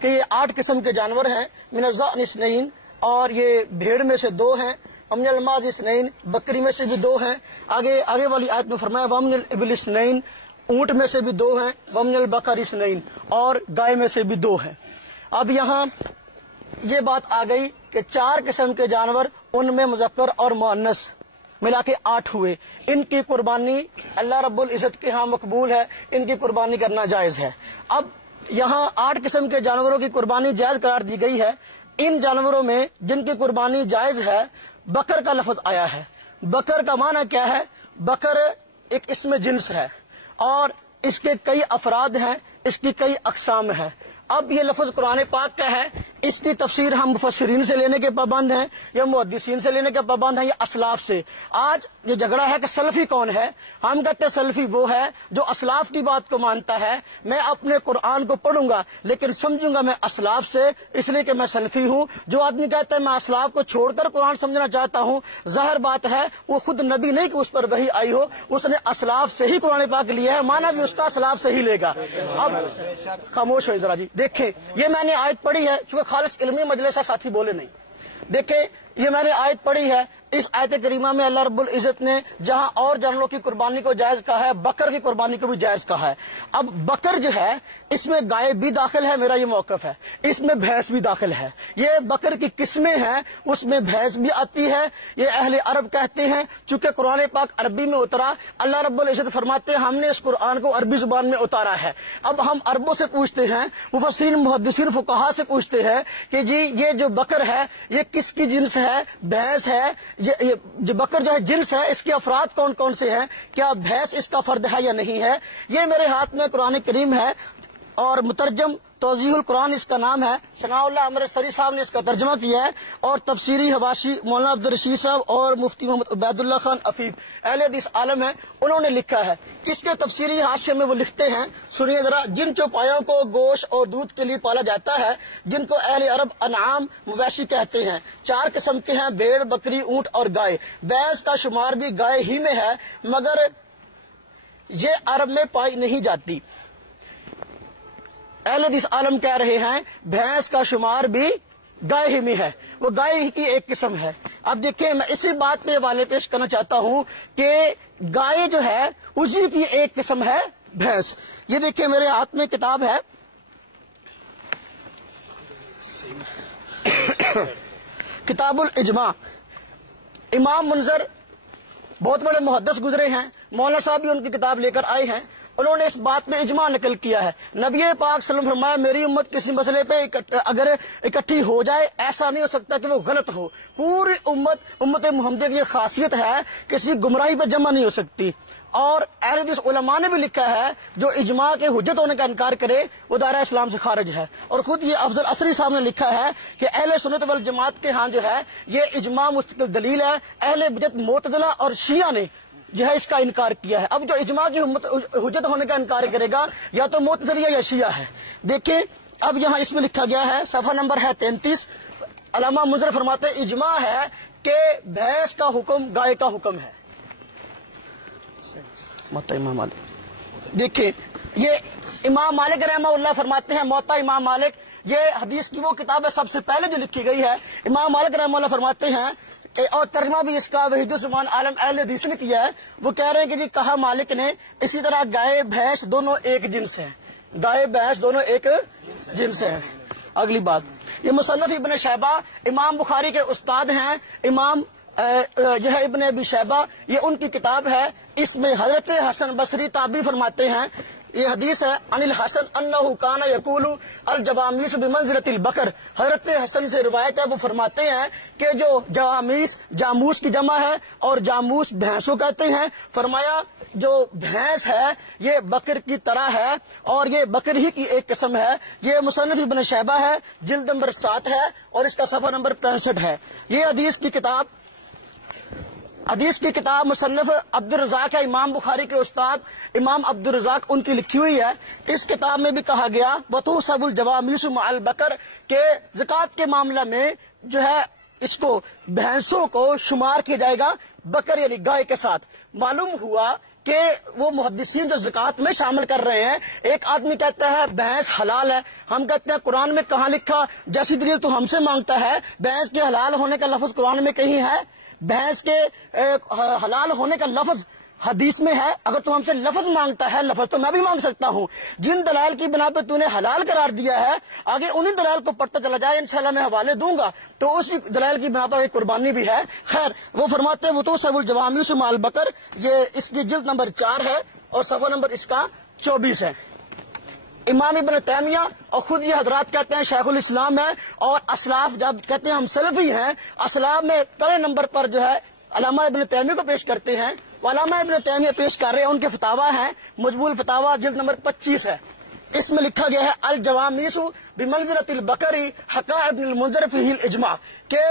کہ یہ 8 قسم کے جانور ہیں، من الضأن اثنین، اور یہ بھیڑ میں سے 2 ہیں، ومن الماعز اثنین، بکری میں سے بھی 2 ہیں۔ آگے والی آیت میں فرمایا ومن الابل اثنین، اونٹ میں سے بھی 2 ہیں، ومن البقر اثنین، اور گائے میں سے بھی 2 ہیں۔ اب یہاں یہ بات آ گئی کہ 4 قسم کے جانور، ان میں مذکر اور مؤنث ملا کے 8 ہوئے، ان کی قربانی اللہ رب العزت کے ہاں مقبول ہے، ان کی قربانی کرنا جائز ہے۔ اب یہاں 8 قسم کے جانوروں کی قربانی جائز قرار دی گئی ہے۔ ان جانوروں میں جن کی قربانی جائز ہے، بکر کا لفظ آیا ہے۔ بکر کا معنی کیا ہے؟ بکر ایک اسم جنس ہے اور اس کے کئی افراد ہیں، اس کی کئی اقسام ہیں۔ اب یہ لفظ قرآن پاک کا ہے، اس کی تفسیر ہم مفسرین سے لینے کے پابند ہیں یا محدثین سے لینے کے پابند ہیں یا اسلاف سے. آج یہ جھگڑا ہے کہ سلفی کون ہے. ہم کہتے ہیں سلفی وہ ہے جو اسلاف کی بات کو مانتا ہے. میں اپنے قرآن کو پڑھوں گا لیکن سمجھوں گا میں اسلاف سے، اس لیے کہ میں سلفی ہوں. جو آدمی کہتا ہے میں اسلاف کو چھوڑ کر قرآن سمجھنا چاہتا ہوں، ظاہر بات ہے وہ خود نبی نہیں کہ اس پر وحی آئی ہو، اس نے اسلاف سے ہی قرآن پاک لیا ہے، مانا بھی اس کا اسلاف سے ہی لے گا. اب خاموش ہو ذرا جی. دیکھیں یہ میں نے آیت پڑھی ہے، چونکہ خالص علمی مجلس ہے، ساتھی بولے نہیں. دیکھیں یہ میں نے آیت پڑھی ہے. اس آیت کریمہ میں اللہ رب العزت نے جہاں اور جانوروں کی قربانی کو جائز کہا ہے، بکر کی قربانی کو بھی جائز کہا ہے. اب بکر جو ہے اس میں گائے بھی داخل ہے، میرا یہ موقف ہے. اس میں بھینس بھی داخل ہے. یہ بکر کی قسمیں ہیں، اس میں بھینس بھی آتی ہے. یہ اہل عرب کہتے ہیں چونکہ قرآن پاک عربی میں اترا. اللہ رب العزت فرماتے ہیں ہم نے اس قرآن کو عربی زبان میں اتارا ہے. اب ہم عربوں سے پوچھتے ہیں، مفسرین محدثین فقہا سے پوچھتے ہیں کہ جی یہ جو بکر ہے یہ کس کی جنس ہے؟ بھینس ہے. یہ جو بکر جو ہے جنس ہے، اس کے افراد کون کون سے ہیں؟ کیا بھینس اس کا فرد ہے یا نہیں ہے؟ یہ میرے ہاتھ میں قرآن کریم ہے اور مترجم توضیح القرآن اس کا نام ہے. ثناء اللہ امرتسری صاحب نے اس کا ترجمہ کیا ہے اور تفسیری حواشی مولانا عبدالرشید صاحب اور مفتی محمد عبید اللہ خان عفیف اہل حدیث عالم ہے، انہوں نے لکھا ہے. اس کے تفسیری حاشیے میں وہ لکھتے ہیں، سنیے ذرا. جن چوپایوں کو گوشت اور دودھ کے لیے پالا جاتا ہے جن کو اہل عرب انعام مویشی کہتے ہیں، 4 قسم کے ہیں: بھیڑ، بکری، اونٹ اور گائے. بھینس کا شمار بھی گائے ہی میں ہے مگر یہ عرب میں پائی نہیں جاتی. اہل حدیث عالم کہہ رہے ہیں بھینس کا شمار بھی گائے ہی میں ہے، وہ گائے ہی کی ایک قسم ہے. اب دیکھیں میں اسی بات پہ حوالے پیش کرنا چاہتا ہوں کہ گائے جو ہے اسی کی ایک قسم ہے بھینس. یہ دیکھیں میرے ہاتھ میں کتاب ہے کتاب الاجماع. امام منذر بہت بڑے محدث گزرے ہیں، مولانا صاحب بھی ان کی کتاب لے کر آئے ہیں. انہوں نے اس بات میں اجماع نقل کیا ہے. نبی پاک صلی اللہ علیہ وسلم فرمایا میری امت کسی مسئلے پہ اگر اکٹھی ہو جائے ایسا نہیں ہو سکتا کہ وہ غلط ہو. پوری امت محمدیہ کی یہ خاصیت ہے، کسی گمراہی پہ جمع نہیں ہو سکتی. اور اہل حدیث علماء نے بھی لکھا ہے جو اجماع کے حجت ہونے کا انکار کرے وہ دائرہ اسلام سے خارج ہے. اور خود یہ افضل عصری صاحب نے لکھا ہے کہ اہل سنت والجماعت کے ہاں جو ہے یہ اجماع مستقل دلیل ہے. اہل بدعت معتزلہ اور شیعہ نے جو ہے اس کا انکار کیا ہے. اب جو اجماع کی حجت ہونے کا انکار کرے گا یا تو معتزلی یا شیعہ ہے. دیکھیں اب یہاں اس میں لکھا گیا ہے، صفحہ نمبر ہے 33. علامہ منذر فرماتے ہیں اجماع ہے کہ بھینس کا حکم گائے کا حکم ہے. امام مالک دیکھیں یہ امام مالک رحمہ اللہ فرماتے ہیں، موطا امام مالک یہ حدیث کی وہ کتاب ہے سب سے پہلے جو لکھی گئی ہے. امام مالک رحمہ اللہ فرماتے ہیں اور ترجمہ بھی اس کا وحید الزمان عالم اہل حدیث نے کیا ہے. وہ کہہ رہے ہیں کہ جی کہا مالک نے اسی طرح گائے بھینس دونوں ایک جنس ہیں. گائے بھینس دونوں ایک جنس ہیں. اگلی بات، یہ مصنف ابن شیبہ امام بخاری کے استاد ہیں. امام جو ہے ابن ابی شیبہ یہ ان کی کتاب ہے. اس میں حضرت حسن بصری تابعی فرماتے ہیں، یہ حدیث ہے عن الحسن انہ کان یقول الجوامیس بمنزلۃ البقر. حضرت حسن سے روایت ہے، وہ فرماتے ہیں کہ جو جوامیس جاموس کی جمع ہے اور جاموس بھینسوں کہتے ہیں. فرمایا جو بھینس ہے یہ بکر کی طرح ہے اور یہ بکر ہی کی ایک قسم ہے. یہ مصنف ابن شیبہ ہے، جلد نمبر 7 ہے اور اس کا صفحہ نمبر 65 ہے. یہ حدیث کی کتاب مصنف عبد الرزاق ہے، امام بخاری کے استاد امام عبد الرزاق ان کی لکھی ہوئی ہے. اس کتاب میں بھی کہا گیا وتحسب الجوامیس مع البقر کہ زکوٰۃ کے معاملہ میں جو ہے اس کو بھینسوں کو شمار کیا جائے گا بکر یعنی گائے کے ساتھ. معلوم ہوا کہ وہ محدثین جو زکوٰۃ میں شامل کر رہے ہیں، ایک آدمی کہتا ہے بھینس حلال ہے، ہم کہتے ہیں قرآن میں کہاں لکھا؟ جیسی دلیل تو ہم سے مانگتا ہے. بھینس کے حلال ہونے کا لفظ قرآن میں کہیں ہے؟ بھینس کے حلال ہونے کا لفظ حدیث میں ہے؟ اگر تو ہم سے لفظ مانگتا ہے، لفظ تو میں بھی مانگ سکتا ہوں. جن دلائل کی بنا پہ تو نے حلال قرار دیا ہے آگے انہی دلائل کو پڑھتا چلا جائے، انشاءاللہ میں حوالے دوں گا. تو اسی دلائل کی بنا پر ایک قربانی بھی ہے. خیر وہ فرماتے ہیں وہ تو سب الجوامیس مع البقر، یہ اس کی جلد نمبر 4 ہے اور صفحہ نمبر اس کا 24 ہے. امام ابن تیمیہ اور خود یہ حضرات کہتے ہیں شیخ الاسلام ہے. اور اسلاف جب کہتے ہیں ہم سلفی ہیں، اسلاف میں پہلے نمبر پر جو ہے علامہ ابن تیمیہ کو پیش کرتے ہیں. علامہ ابن تیمیہ پیش کر رہے ہیں، ان کے فتاوا ہیں مجموع الفتاوا جلد نمبر 25 ہے. اس میں لکھا گیا ہے الجوامیس بمنزلۃ البقری حقا ابن المنذر فیہ الاجماع کہ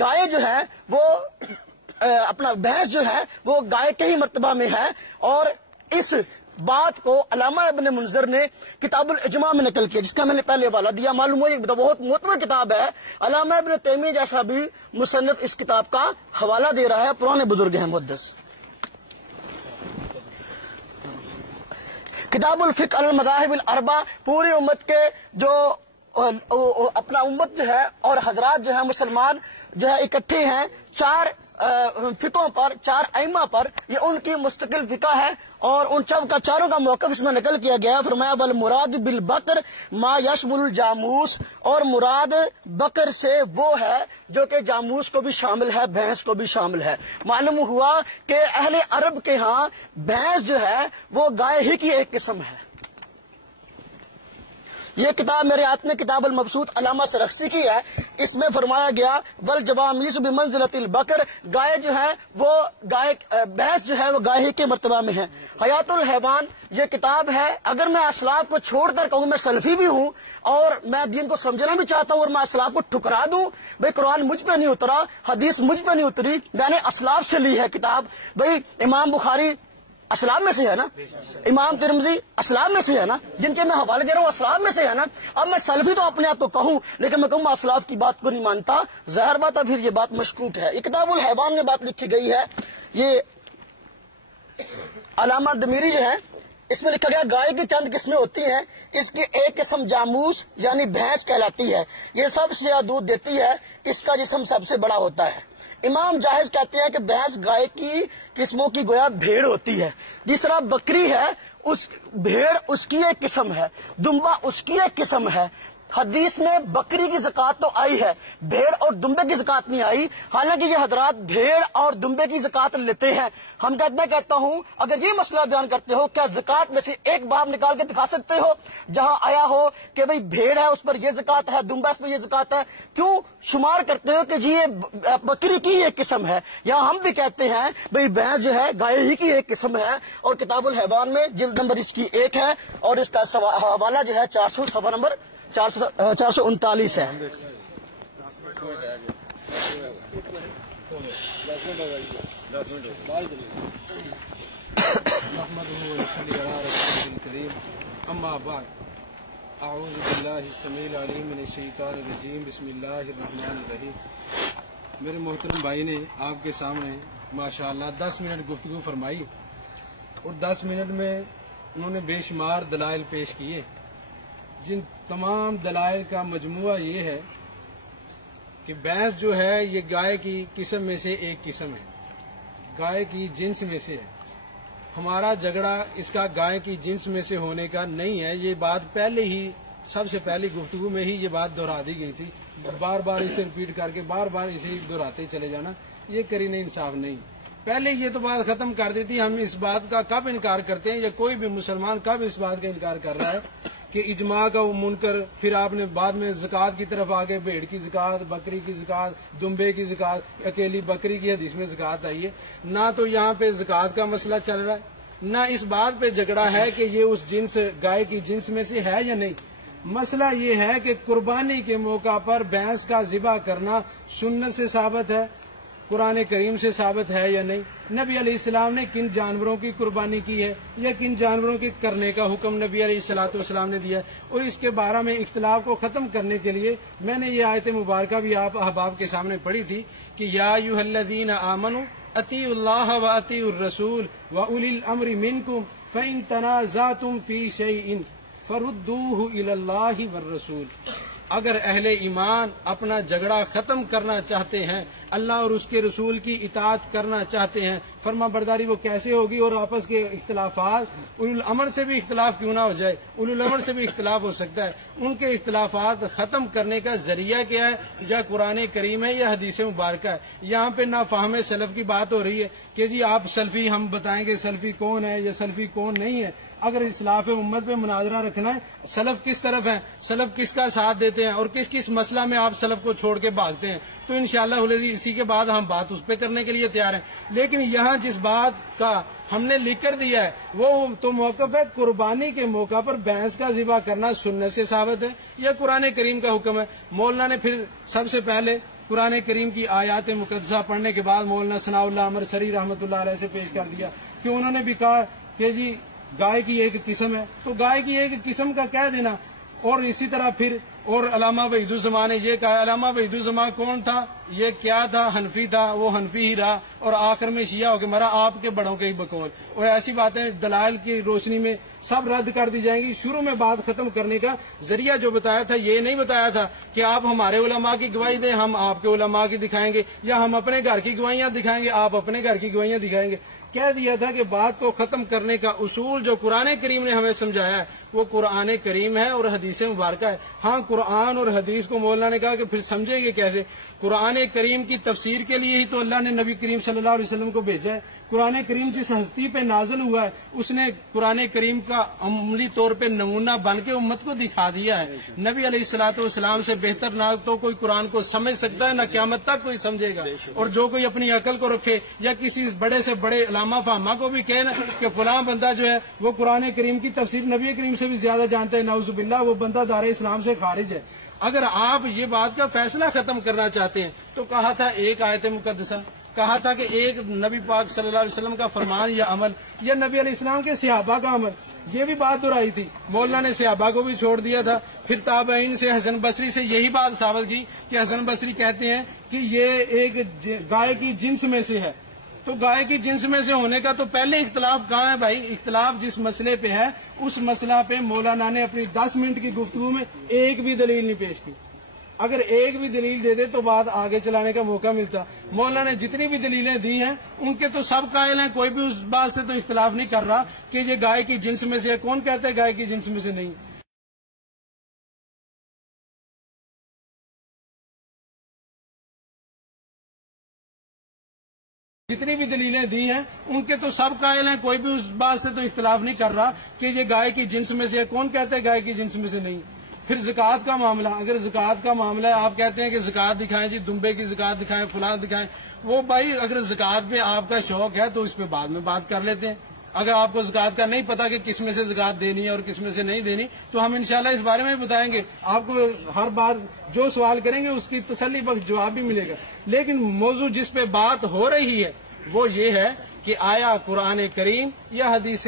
گائے جو ہے وہ اپنا بھینس جو ہے وہ گائے کے ہی مرتبہ میں ہے، اور اس بات کو علامہ ابن منذر نے کتاب الاجماع میں نقل کیا، جس کا میں نے پہلے حوالہ دیا۔ معلوم ہو یہ بہت معتبر کتاب ہے، علامہ ابن تیمیہ جیسا بھی مصنف اس کتاب کا حوالہ دے رہا ہے، پرانے بزرگ ہیں محدث۔ کتاب الفقہ المذاہب الاربع، پوری امت کے جو اپنا امت جو ہے اور حضرات جو ہے مسلمان جو ہے اکٹھے ہیں چار فقوں پر، چار ائمہ پر، یہ ان کی مستقل فقہ ہے، اور ان چاروں کا موقف اس میں نقل کیا گیا ہے۔ فرمایا والمراد بالبقر ما یشمل الجاموس، اور مراد بکر سے وہ ہے جو کہ جاموس کو بھی شامل ہے، بھینس کو بھی شامل ہے۔ معلوم ہوا کہ اہل عرب کے ہاں بھینس جو ہے وہ گائے ہی کی ایک قسم ہے۔ یہ کتاب میرے ہاتھ میں کتاب المبسوط علامہ سرخسی کی ہے، اس میں فرمایا گیا والجوامیس بمنزلۃ البقر، گائے جو ہے وہ بھینس جو ہے وہ گائے ہی کے مرتبہ میں ہے۔ حیات الحیوان یہ کتاب ہے، اگر میں اسلاف کو چھوڑ کر کہوں میں سلفی بھی ہوں اور میں دین کو سمجھنا بھی چاہتا ہوں اور میں اسلاف کو ٹھکرا دوں، بھئی قرآن مجھ پہ نہیں اترا، حدیث مجھ پہ نہیں اتری، میں نے اسلاف سے لی ہے کتاب۔ بھئی امام بخاری اسلاف میں سے ہے نا، امام ترمذی اسلاف میں سے ہے نا، جن کے میں حوالے دے رہا ہوں اسلاف میں سے ہے نا۔ اب میں سلفی تو اپنے آپ کو کہوں، لیکن میں کہوں میں اسلاف کی بات کو نہیں مانتا، ظاہر بات ہے پھر یہ بات مشکوک ہے۔ یہ کتاب الحیوان میں بات لکھی گئی ہے، یہ علامہ دمیری جو ہے اس میں لکھا گیا گائے کی چند قسمیں ہوتی ہیں، اس کی ایک قسم جاموس یعنی بھینس کہلاتی ہے، یہ سب سے زیادہ دودھ دیتی ہے، اس کا جسم سب سے بڑا ہوتا ہے۔ امام جاہز کہتے ہیں کہ بھینس گائے کی قسموں کی گویا بھیڑ ہوتی ہے، جس طرح بکری ہے اس بھیڑ اس کی ایک قسم ہے، دمبا اس کی ایک قسم ہے۔ حدیث میں بکری کی زکوٰۃ تو آئی ہے، بھیڑ اور دمبے کی زکوٰۃ نہیں آئی، حالانکہ یہ حضرات بھیڑ اور دمبے کی زکوٰۃ لیتے ہیں۔ میں کہتا ہوں اگر یہ مسئلہ بیان کرتے ہو کیا زکوٰۃ میں سے ایک باب نکال کے دکھا سکتے ہو جہاں آیا ہو کہ بھئی بھیڑ ہے اس پر یہ زکوٰۃ ہے، دمبا اس پر یہ زکوٰۃ ہے؟ کیوں شمار کرتے ہو کہ جی یہ بکری کی ایک قسم ہے؟ یہاں ہم بھی کہتے ہیں بھئی بھینس جو ہے گائے ہی کی ایک قسم ہے، اور کتاب الحیوان میں جلد نمبر اس کی 1 ہے، اور اس کا حوالہ جو ہے 400 صفحہ نمبر 439 ہے۔ اما بعد اعوذ باللہ السمیع العلیم من الشیطان الرجیم بسم اللہ الرحمن الرحیم۔ میرے محترم بھائی نے آپ کے سامنے ماشاءاللہ 10 منٹ گفتگو فرمائی، اور 10 منٹ میں انہوں نے بے شمار دلائل پیش کیے، جن تمام دلائل کا مجموعہ یہ ہے کہ بھینس جو ہے یہ گائے کی قسم میں سے ایک قسم ہے، گائے کی جنس میں سے ہے۔ ہمارا جھگڑا اس کا گائے کی جنس میں سے ہونے کا نہیں ہے، یہ بات پہلے ہی سب سے پہلی گفتگو میں ہی یہ بات دہرا دی گئی تھی، بار بار اسے ریپیٹ کر کے بار بار اسے دہراتے چلے جانا یہ کرینہ انصاف نہیں۔ پہلے یہ تو بات ختم کر دیتی، ہم اس بات کا کب انکار کرتے ہیں یا کوئی بھی مسلمان کب اس بات کا انکار کر رہا ہے کہ اجماع کا وہ منکر، پھر آپ نے بعد میں زکوٰۃ کی طرف آگے بھیڑ کی زکوٰۃ، بکری کی زکوٰۃ، دمبے کی زکوٰۃ، اکیلی بکری کی حدیث میں زکوٰۃ آئی ہے۔ نہ تو یہاں پہ زکوٰۃ کا مسئلہ چل رہا ہے، نہ اس بات پہ جھگڑا ہے کہ یہ اس جنس گائے کی جنس میں سے ہے یا نہیں۔ مسئلہ یہ ہے کہ قربانی کے موقع پر بھینس کا ذبح کرنا سنت سے ثابت ہے، قرآن کریم سے ثابت ہے یا نہیں؟ نبی علیہ السلام نے کن جانوروں کی قربانی کی ہے یا کن جانوروں کے کرنے کا حکم نبی علیہ السلام نے دیا ہے؟ اور اس کے بارے میں اختلاف کو ختم کرنے کے لیے میں نے یہ آیت مبارکہ بھی آپ احباب کے سامنے پڑھی تھی کہ یا ایھا الذین آمنوا اطیعوا اللہ واطیعوا الرسول واولی الامر منکم فان تنازعتم فی شیء فردوہ الی اللہ والرسول۔ اگر اہل ایمان اپنا جھگڑا ختم کرنا چاہتے ہیں، اللہ اور اس کے رسول کی اطاعت کرنا چاہتے ہیں، فرما برداری وہ کیسے ہوگی؟ اور آپس کے اختلافات، اولو الامر سے بھی اختلاف کیوں نہ ہو جائے، اولو الامر سے بھی اختلاف ہو سکتا ہے، ان کے اختلافات ختم کرنے کا ذریعہ کیا ہے؟ یا قرآن کریم ہے یا حدیث مبارکہ ہے۔ یہاں پہ نہ فہم سلف کی بات ہو رہی ہے کہ جی آپ سلفی، ہم بتائیں گے سلفی کون ہے یا سلفی کون نہیں ہے۔ اگر اصلاح امت پہ مناظرہ رکھنا ہے، سلف کس طرف ہیں، سلف کس کا ساتھ دیتے ہیں اور کس کس مسئلہ میں آپ سلف کو چھوڑ کے بھاگتے ہیں، تو انشاءاللہ اسی کے بعد ہم بات اس پہ کرنے کے لیے تیار ہیں۔ لیکن یہاں جس بات کا ہم نے لکھ کر دیا ہے وہ تو موقف ہے قربانی کے موقع پر بھینس کا ذبح کرنا سنت سے ثابت ہے یا قرآن کریم کا حکم ہے۔ مولانا نے پھر سب سے پہلے قرآن کریم کی آیات مقدسہ پڑھنے کے بعد مولانا ثناء اللہ عمر سری رحمۃ اللہ علیہ سے پیش کر دیا کہ انہوں نے بھی کہا کہ جی گائے کی ایک قسم ہے، تو گائے کی ایک قسم کا کہہ دینا۔ اور اسی طرح پھر اور علامہ وحید الزمان نے یہ کہا، علامہ وحید الزمان کون تھا، یہ کیا تھا، حنفی تھا، وہ حنفی ہی رہا اور آخر میں شیعہ ہو کے مرا، آپ کے بڑوں کے ہی بقول۔ اور ایسی باتیں دلائل کی روشنی میں سب رد کر دی جائیں گی۔ شروع میں بات ختم کرنے کا ذریعہ جو بتایا تھا، یہ نہیں بتایا تھا کہ آپ ہمارے علماء کی گواہی دیں، ہم آپ کے علماء کی دکھائیں گے، یا ہم اپنے گھر کی گواہیاں دکھائیں گے، آپ اپنے گھر کی گواہیاں دکھائیں گے۔ کہہ دیا تھا کہ بات کو ختم کرنے کا اصول جو قرآن کریم نے ہمیں سمجھایا ہے وہ قرآن کریم ہے اور حدیث مبارکہ ہے۔ ہاں قرآن اور حدیث کو مولانا نے کہا کہ پھر سمجھیں گے کیسے؟ قرآن کریم کی تفسیر کے لیے ہی تو اللہ نے نبی کریم صلی اللہ علیہ وسلم کو بھیجا ہے۔ قرآن کریم جس ہستی پہ نازل ہوا ہے اس نے قرآن کریم کا عملی طور پہ نمونہ بن کے امت کو دکھا دیا ہے۔ نبی علیہ الصلوۃ والسلام سے بہتر نہ تو کوئی قرآن کو سمجھ سکتا ہے، نہ قیامت تک کوئی سمجھے گا۔ اور جو کوئی اپنی عقل کو رکھے یا کسی بڑے سے بڑے علامہ فہمہ کو بھی کہے نا کہ فلاں بندہ جو ہے وہ قرآن کریم کی تفسیر نبی کریم سے بھی زیادہ جانتا ہے، نعوذ باللہ، وہ بندہ دار اسلام سے خارج ہے۔ اگر آپ یہ بات کا فیصلہ ختم کرنا چاہتے ہیں تو کہا تھا ایک آیت مقدسہ، کہا تھا کہ ایک نبی پاک صلی اللہ علیہ وسلم کا فرمان یا عمل یا نبی علیہ السلام کے صحابہ کا عمل، یہ بھی بات دہرائی تھی۔ مولانا نے صحابہ کو بھی چھوڑ دیا تھا۔ پھر تابعین سے حسن بصری سے یہی بات ثابت کی کہ حسن بصری کہتے ہیں کہ یہ ایک گائے کی جنس میں سے ہے۔ تو گائے کی جنس میں سے ہونے کا تو پہلے اختلاف کہاں ہے بھائی؟ اختلاف جس مسئلے پہ ہے اس مسئلہ پہ مولانا نے اپنی 10 منٹ کی گفتگو میں ایک بھی دلیل نہیں پیش کی۔ اگر ایک بھی دلیل دے دے تو بات آگے چلانے کا موقع ملتا۔ مولانا نے جتنی بھی دلیلیں دی ہیں ان کے تو سب قائل ہیں، کوئی بھی اس بات سے تو اختلاف نہیں کر رہا کہ یہ گائے کی جنس میں سے ہے۔ کون کہتا ہے گائے کی جنس میں سے نہیں؟ جتنی بھی دلیلیں دی ہیں ان کے تو سب قائل ہیں، کوئی بھی اس بات سے تو اختلاف نہیں کر رہا کہ یہ گائے کی جنس میں سے ہے۔ کون کہتا ہے گائے کی جنس میں سے نہیں؟ پھر زکوٰۃ کا معاملہ، اگر زکوٰۃ کا معاملہ ہے، آپ کہتے ہیں کہ زکوٰۃ دکھائیں جی، دمبے کی زکوٰۃ دکھائیں، فلاں دکھائیں، وہ بھائی اگر زکوٰۃ پہ آپ کا شوق ہے تو اس پہ بعد میں بات کر لیتے ہیں۔ اگر آپ کو زکوٰۃ کا نہیں پتا کہ کس میں سے زکوٰۃ دینی ہے اور کس میں سے نہیں دینی تو ہم انشاءاللہ اس بارے میں بتائیں گے آپ کو۔ ہر بار جو سوال کریں گے اس کی تسلی بخش جواب بھی ملے گا۔ لیکن موضوع جس پہ بات ہو رہی ہے وہ یہ ہے کہ آیا قرآن کریم یا حدیث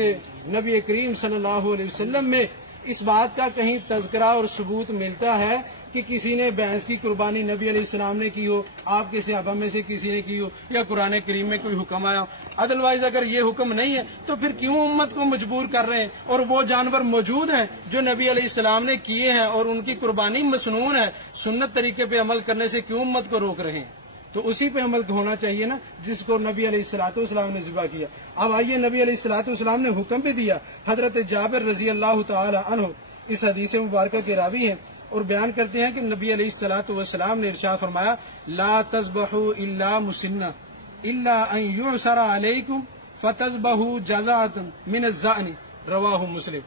نبی کریم صلی اللہ علیہ وسلم میں اس بات کا کہیں تذکرہ اور ثبوت ملتا ہے کہ کسی نے بھینس کی قربانی نبی علیہ السلام نے کی ہو، آپ کے صحابہ میں سے کسی نے کی ہو، یا قرآن کریم میں کوئی حکم آیا ہو؟ ادروائز اگر یہ حکم نہیں ہے تو پھر کیوں امت کو مجبور کر رہے ہیں؟ اور وہ جانور موجود ہیں جو نبی علیہ السلام نے کیے ہیں اور ان کی قربانی مسنون ہے، سنت طریقے پہ عمل کرنے سے کیوں امت کو روک رہے ہیں؟ تو اسی پہ عمل ہونا چاہیے نا جس کو نبی علیہ الصلوۃ والسلام نے ذبح کیا۔ اب آئیے نبی علیہ الصلوۃ والسلام نے حکم بھی دیا۔ حضرت جابر رضی اللہ تعالی عنہ اس حدیث مبارکہ کے راوی ہیں اور بیان کرتے ہیں کہ نبی علیہ الصلوۃ والسلام نے ارشاد فرمایا لا تذبحوا الا مسنہ الا ان یعصر علیکم فتذبحوا جزاۃ من الظأن، رواہ مسلم۔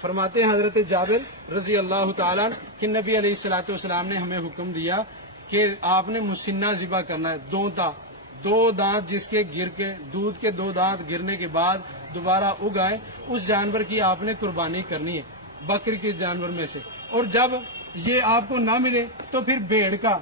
فرماتے ہیں حضرت جابر رضی اللہ تعالی عنہ کہ نبی علیہ الصلوۃ والسلام نے ہمیں حکم دیا کہ آپ نے مسنہ ذبح کرنا ہے، دو دانت جس کے گر کے دودھ کے 2 دانت گرنے کے بعد دوبارہ اگ آئے، اس جانور کی آپ نے قربانی کرنی ہے بکری کے جانور میں سے۔ اور جب یہ آپ کو نہ ملے تو پھر بھیڑ کا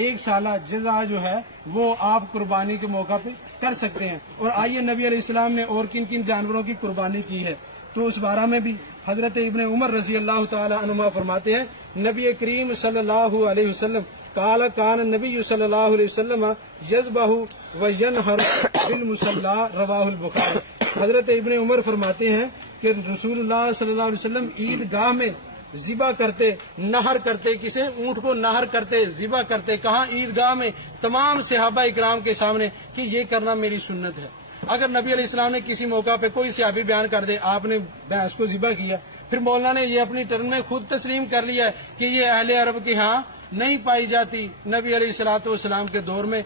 1 سالہ جزا جو ہے وہ آپ قربانی کے موقع پہ کر سکتے ہیں۔ اور آئیے نبی علیہ السلام نے اور کن کن جانوروں کی قربانی کی ہے تو اس بارے میں بھی حضرت ابن عمر رضی اللہ تعالی عنہما فرماتے ہیں نبی کریم صلی اللہ علیہ وسلم قال کان نبی صلی اللہ علیہ وسلم یذبح وینحر بالمصلی، رواہ البخاری۔ حضرت ابن عمر فرماتے ہیں کہ رسول اللہ صلی اللہ علیہ وسلم عید گاہ میں ذبح کرتے، نہر کرتے، کسے؟ اونٹ کو نہر کرتے، ذبح کرتے۔ کہاں؟ عید گاہ میں، تمام صحابہ اکرام کے سامنے کہ یہ کرنا میری سنت ہے۔ اگر نبی علیہ السلام نے کسی موقع پہ کوئی صحابی بیان کر دے آپ نے بھینس کو ذبح کیا، پھر مولانا نے یہ اپنی ٹرن میں خود تسلیم کر لیا ہے کہ یہ اہل عرب کے ہاں نہیں پائی جاتی نبی علیہ الصلوۃ والسلام کے دور میں۔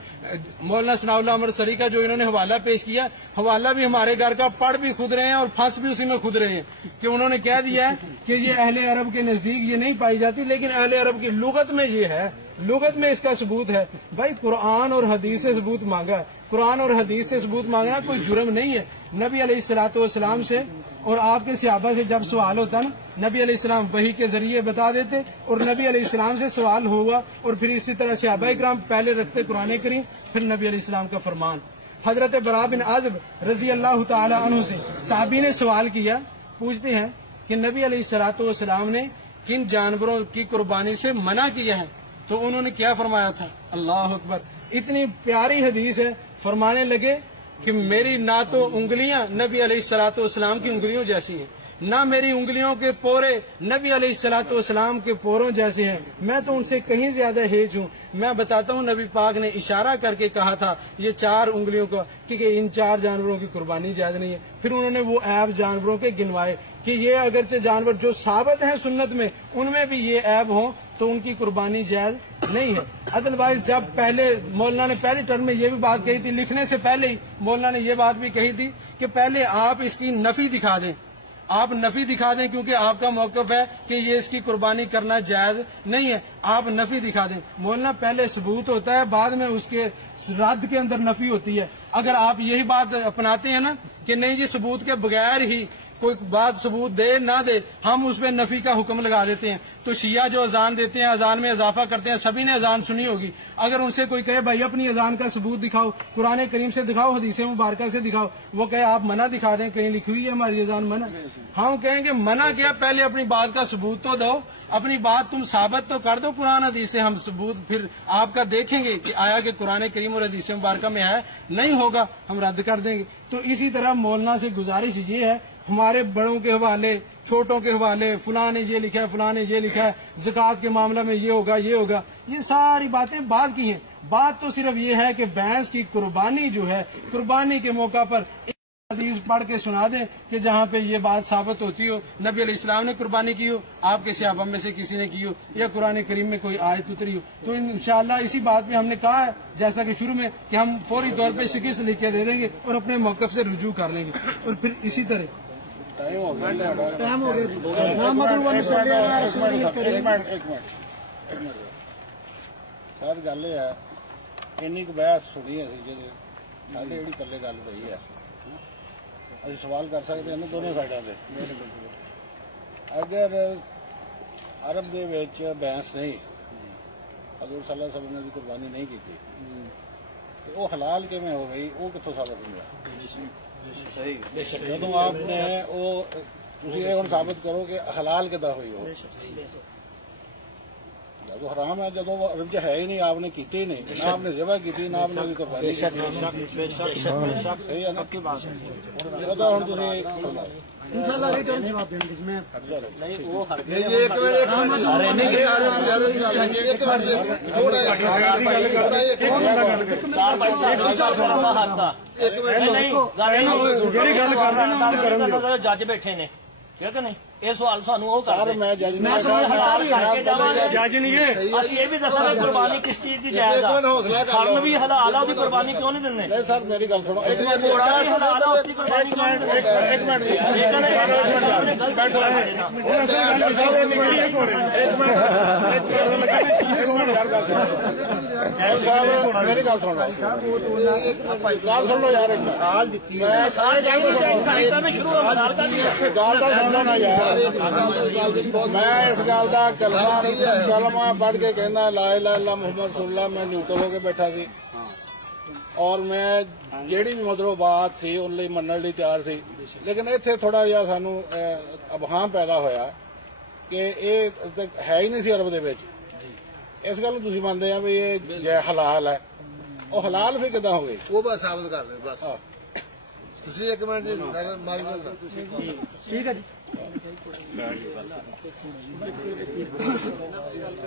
مولانا ثناء اللہ عمر سری کا جو انہوں نے حوالہ پیش کیا، حوالہ بھی ہمارے گھر کا، پڑھ بھی خود رہے ہیں اور پھنس بھی اسی میں خود رہے ہیں کہ انہوں نے کہہ دیا ہے کہ یہ اہل عرب کے نزدیک یہ نہیں پائی جاتی، لیکن اہل عرب کی لغت میں یہ ہے، لغت میں اس کا ثبوت ہے۔ بھائی قرآن اور حدیث سے ثبوت مانگا ہے، قرآن اور حدیث سے ثبوت مانگنا کوئی جرم نہیں ہے۔ نبی علیہ الصلوۃ والسلام سے اور آپ کے صحابہ سے جب سوال ہوتا نا، نبی علیہ السلام وحی کے ذریعے بتا دیتے، اور نبی علیہ السلام سے سوال ہوا اور پھر اسی طرح صحابہ کرام پہلے رکھتے قرآن کریم، پھر نبی علیہ السلام کا فرمان۔ حضرت براء بن عازب رضی اللہ تعالی عنہ سے تابعی نے سوال کیا، پوچھتے ہیں کہ نبی علیہ الصلوۃ والسلام نے کن جانوروں کی قربانی سے منع کیا ہے، تو انہوں نے کیا فرمایا تھا؟ اللہ اکبر، اتنی پیاری حدیث ہے، فرمانے لگے کہ میری نہ تو انگلیاں نبی علیہ الصلوۃ والسلام کی انگلیوں جیسی ہیں، نہ میری انگلیوں کے پورے نبی علیہ الصلوۃ والسلام کے پوروں جیسے ہیں، میں تو ان سے کہیں زیادہ ہیج ہوں۔ میں بتاتا ہوں نبی پاک نے اشارہ کر کے کہا تھا یہ 4 انگلیوں کا، کہ ان 4 جانوروں کی قربانی جائز نہیں ہے۔ پھر انہوں نے وہ عیب جانوروں کے گنوائے کہ یہ اگرچہ جانور جو ثابت ہیں سنت میں ان میں بھی یہ عیب ہوں تو ان کی قربانی جائز نہیں ہے۔ ادروائز جب پہلے مولانا نے پہلی ٹرم میں یہ بھی بات کہی تھی، لکھنے سے پہلے ہی مولانا نے یہ بات بھی کہی تھی کہ پہلے آپ اس کی نفی دکھا دیں، آپ نفی دکھا دیں، کیونکہ آپ کا موقف ہے کہ یہ اس کی قربانی کرنا جائز نہیں ہے، آپ نفی دکھا دیں۔ مولانا پہلے ثبوت ہوتا ہے، بعد میں اس کے رد کے اندر نفی ہوتی ہے۔ اگر آپ یہی بات اپناتے ہیں نا کہ نہیں یہ ثبوت کے بغیر ہی کوئی بات ثبوت دے نہ دے ہم اس پہ نفی کا حکم لگا دیتے ہیں، تو شیعہ جو اذان دیتے ہیں، اذان میں اضافہ کرتے ہیں، سبھی نے اذان سنی ہوگی، اگر ان سے کوئی کہے بھائی اپنی اذان کا ثبوت دکھاؤ، قرآن کریم سے دکھاؤ، حدیث مبارکہ سے دکھاؤ، وہ کہے آپ منع دکھا دیں، کہیں لکھی ہوئی ہے ہماری اذان منع؟ ہم کہیں گے منع کیا، پہلے اپنی بات کا ثبوت تو دو، اپنی بات تم ثابت تو کر دو قرآن حدیث سے، ہم ثبوت پھر آپ کا دیکھیں گے کہ آیا کہ قرآن کریم اور حدیث مبارکہ میں ہے، نہیں ہوگا ہم رد کر دیں گے۔ تو اسی طرح مولانا سے گزارش یہ ہے، ہمارے بڑوں کے حوالے، چھوٹوں کے حوالے، فلاں نے یہ لکھا ہے، فلاں نے یہ لکھا ہے، زکوٰۃ کے معاملہ میں یہ ہوگا، یہ ہوگا، یہ ساری باتیں بعد کی ہیں۔ بات تو صرف یہ ہے کہ بھینس کی قربانی جو ہے، قربانی کے موقع پر حدیث پڑھ کے سنا دیں کہ جہاں پہ یہ بات ثابت ہوتی ہو، نبی علیہ السلام نے قربانی کی ہو، آپ کے صحابہ میں سے کسی نے کی ہو، یا قرآن کریم میں کوئی آیت اتری ہو، تو انشاءاللہ اسی بات پہ ہم نے کہا ہے جیسا کہ شروع میں کہ ہم فوری طور پہ شکست لکھ کے دے دیں گے اور اپنے موقف سے رجوع کر لیں گے، اور پھر اسی طرح ٹائم ہو گیا سر گل یہ ہے اینی کو بحث سنی اسی جی سارے جی پلے گل ہوئی ہے ابھی سوال کر سکتے ہیں دونوں سائڈوں سے اگر عرب دے وچ بحث نہیں حضور صلی اللہ علیہ وسلم نے قربانی نہیں کی تو وہ حلال کیویں ہو گئی وہ کتوں ثابت ہوا جدو آپ نے وہ یہ ہوں ثابت کرو کہ حلال کدا ہوئی ہو جدو حرام ہے جدو عرب چ ہے ہی نہیں آپ نے کیتے ہی نہیں نہ آپ نے ذبح کی نہ آپ نے قربانی جج بیٹھے نے ٹھیک ہے نہیں یہ سوال سانو جج نہیں یہ بھی دسا قربانی کس چیز کی جائز ہے بھی حلال ہے قربانی کیوں نہیں دیں سر میری گل سنو میری گل سن لو یار مثال دیتی میں اس گل کا کلمہ پڑھ کے کہنا لا الہ الا محمد رسول اللہ میں نیوٹل ہو کے بیٹھا سی اور میں جیڑی بھی مطلب بات سی ان لئی منن لئی تیار سی لیکن اتنے تھوڑا جہا سانو ابہام پیدا ہویا کہ یہ ہے ہی نہیں سی عرب دے وچ اس گل تسی مانتے ہیں بھی یہ حلال ہے وہ حلال پھر کداں ہو گئی وہ بس ثابت کر دیں بس تسی ایک منٹ ٹھیک ہے جی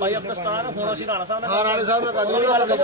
ਭਾਈ ਅਬ ਦਸਤਾਰ ਹੁਣ ਅਸੀਂ ਰਾਣਾ ਸਾਹਿਬ ਨਾਲ ਹਾਂ ਰਾਣੇ ਸਾਹਿਬ ਦਾ ਕਰ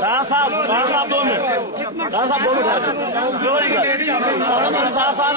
ਰਾਣਾ ਸਾਹਿਬ 2 ਮਿੰਟ ਰਾਣਾ ਸਾਹਿਬ 2 ਮਿੰਟ ਚਲੋ ਜੀ ਰਾਣਾ ਸਾਹਿਬ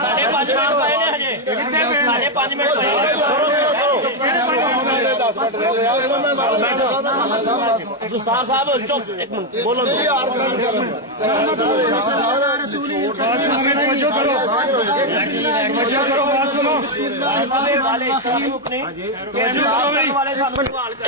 ਸਾਡੇ 5 ਮਿੰਟ ਪਏ ਨੇ ਹਜੇ ਸਾਡੇ 5 ਮਿੰਟ ਪਏ ਦਸਤਾਰ ਸਾਹਿਬ ਚੁੱਪ ਇੱਕ ਮਿੰਟ ਬੋਲੋ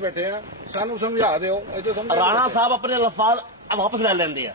ਬੈਠੇ ਆ, ਸਾਨੂੰ ਸਮਝਾ ਦਿਓ। ਰਾਣਾ ਸਾਹਿਬ ਆਪਣੇ ਲਫ਼ਾਜ਼ ਵਾਪਸ ਲੈ ਲੈਂਦੇ ਆ।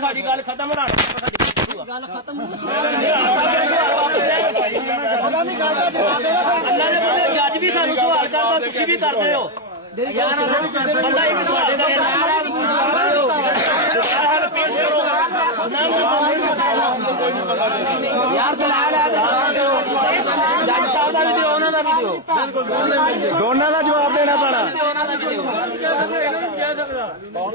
ਸਾਡੀ ਗੱਲ ਖਤਮ ਹੋਣਾ ਗੱਲ ਖਤਮ ਅੱਲਾ ਨੇ ਬੋਲੇ ਜੱਜ ਵੀ ਸਾਨੂੰ ਸਵਾਲ ਕਰਦਾ, ਤੁਸੀਂ ਵੀ ਕਰਦੇ ਹੋ। ਅੱਲਾ ਇੱਕ ਸਵਾਲ ਯਾਰ ਜੱਜ ਸਾਹਿਬ ਦਾ ਵੀ ਦਿਓ, ਉਹਨਾਂ ਦਾ ਵੀ ਦਿਓ, ਦੋਨਾਂ ਦਾ ਜਵਾਬ ਦੇਣਾ ਪੈਣਾ।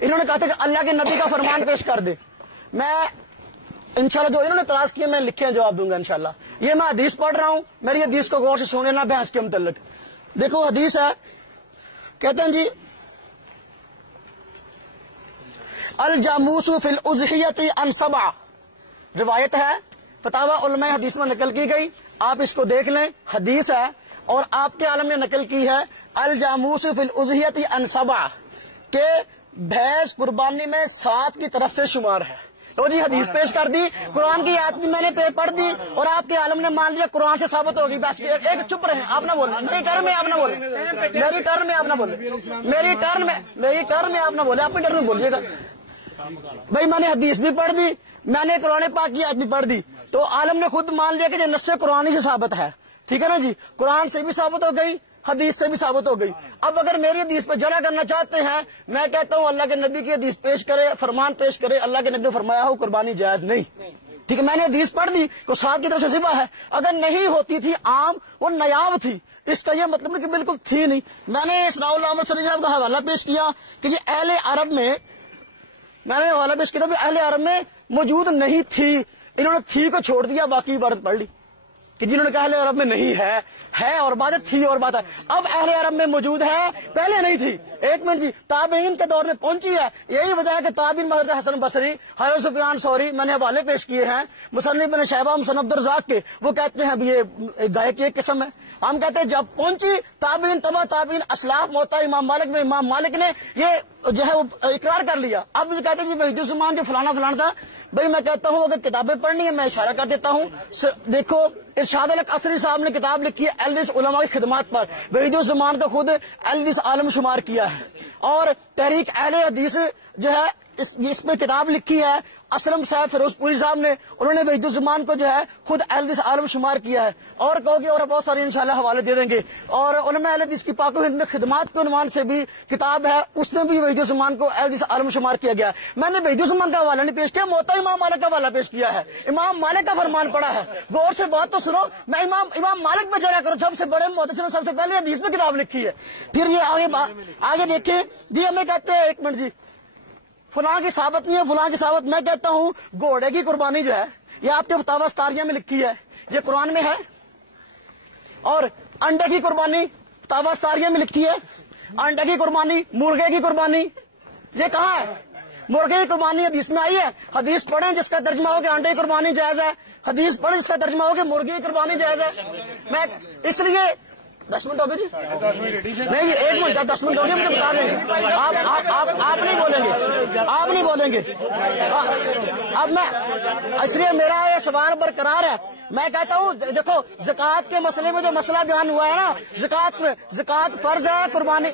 انہوں نے کہا تھا کہ اللہ کے نبی کا فرمان پیش کر دے. میں انشاءاللہ جو انہوں نے اعتراض کیا میں لکھے جواب دوں گا انشاءاللہ. یہ میں حدیث پڑھ رہا ہوں, میری حدیث کو غور سے سن لینا بحث کے متعلق. دیکھو حدیث ہے, کہتے ہیں جی الجاموس فی الاضحیۃ عن سبع, روایت ہے فتاوی علماء حدیث میں نقل کی گئی, آپ اس کو دیکھ لیں, حدیث ہے اور آپ کے عالم نے نقل کی ہے. الجاموس فی الاضحیۃ عن سبع, کہ بھینس قربانی میں 7 کی طرف سے شمار ہے. تو جی حدیث پیش کر دی, قرآن کی آیت میں نے پڑھ دی اور آپ کے عالم نے مان لیا قرآن سے ثابت ہوگی. بس ایک چپ رہے, آپ نہ بولیں, میری ٹرن میں آپ نہ بولیں, میری ٹرن میں آپ نہ بولیں, میری ٹرن میں آپ نہ بولیں, اپنی ٹرن میں بولیے گا. بھائی میں نے حدیث بھی پڑھ دی, میں نے قرآن پاک کی آیت بھی پڑھ دی, تو عالم نے خود مان لیا کہ یہ نص قرآن سے ثابت ہے. ٹھیک ہے نا جی, قرآن سے بھی ثابت ہو گئی, حدیث سے بھی ثابت ہو گئی. اب اگر میری حدیث پہ جلا کرنا چاہتے ہیں, میں کہتا ہوں اللہ کے نبی کی حدیث پیش کرے, فرمان پیش کرے. اللہ کے نبی نے فرمایا ہو قربانی جائز نہیں. ٹھیک ہے, میں نے حدیث پڑھ دی تو 7 کی طرف سے ذبح ہے. اگر نہیں ہوتی تھی عام, وہ نیاب تھی, اس کا یہ مطلب کہ بالکل تھی نہیں. میں نے اسراء اللہ صلی اللہ کا حوالہ پیش کیا کہ یہ اہل عرب میں, میں نے حوالہ پیش کیا اہل عرب میں موجود نہیں تھی. انہوں نے تھی کو چھوڑ دیا, باقی عبارت پڑھ لی کہ جنہوں نے کہا اہل عرب میں نہیں ہے اور بات ہے, تھی اور بات ہے. اب اہل عرب میں موجود ہے, پہلے نہیں تھی. ایک منٹ جی, تابعین کے دور میں پہنچی ہے. یہی وجہ ہے کہ تابعین حضرت حسن بصری, حضرت سفیان ثوری, میں نے حوالے پیش کیے ہیں مصنف بن شیبہ, مصنف عبدالرزاق کے, وہ کہتے ہیں اب یہ گائے کی ایک قسم ہے. ہم کہتے ہیں جب پہنچی تابعین, تبع تابعین, اسلاف موتا امام مالک میں, امام مالک نے یہ جو ہے وہ اقرار کر لیا. اب جو کہتے ہیں جی وحید الزمان جو فلانا تھا, بھائی میں کہتا ہوں اگر کتابیں پڑھنی ہے میں اشارہ کر دیتا ہوں. دیکھو ارشاد الحق عصری صاحب نے کتاب لکھی ہے اہلدیس علماء کی خدمات پر, وحید الزمان کا خود اہلدیس عالم شمار کیا ہے. اور تحریک اہل حدیث جو ہے اس پہ کتاب لکھی ہے اسلم صاحب فیروز پوری صاحب نے, انہوں نے وحید الزمان کو جو ہے خود اہلدیس عالم شمار کیا ہے. اور کہو گے اور بہت سارے انشاءاللہ حوالے دے دیں گے. اور علماء اہل حدیث کی پاک و ہند میں خدمات کے عنوان سے بھی کتاب ہے, اس میں بھی وحید الزمان کو اہلدیس عالم شمار کیا گیا. میں نے وحید الزمان کا حوالہ نہیں پیش کیا, موتا امام مالک کا حوالہ پیش کیا ہے. امام مالک کا فرمان پڑا ہے, غور سے بات تو سنو. میں امام مالک پہ جرا کرو, سب سے بڑے محدث نے سب سے پہلے حدیث میں کتاب لکھی ہے. پھر یہ آگے دیکھیں جی, ہمیں کہتے ہیں ایک منٹ جی فلاں کی ثابت نہیں ہے, فلاں کی ثابت. میں کہتا ہوں گھوڑے کی قربانی جو ہے یہ آپ کے فتاوی ستاریہ میں لکھی ہے, یہ قرآن میں ہے. اور انڈے کی قربانی فتاوی ستاریہ میں لکھی ہے, انڈے کی قربانی, مرغے کی قربانی, یہ کہاں ہے؟ مرغے کی قربانی حدیث میں آئی ہے. حدیث پڑھیں جس کا ترجمہ ہو کہ انڈے کی قربانی جائز ہے, حدیث پڑھیں جس کا ترجمہ ہو کہ مرغی کی قربانی جائز ہے. میں اس لیے 10 منٹ ہو گئے جی, نہیں 1 منٹ 10 منٹ ہو گئے, مجھے بتا دیں گے. آپ نہیں بولیں گے, آپ نہیں بولیں گے. اب میں اس لیے میرا یہ سوال برقرار ہے. میں کہتا ہوں دیکھو زکوٰۃ کے مسئلے میں جو مسئلہ بیان ہوا ہے نا, زکوٰۃ فرض ہے, قربانی,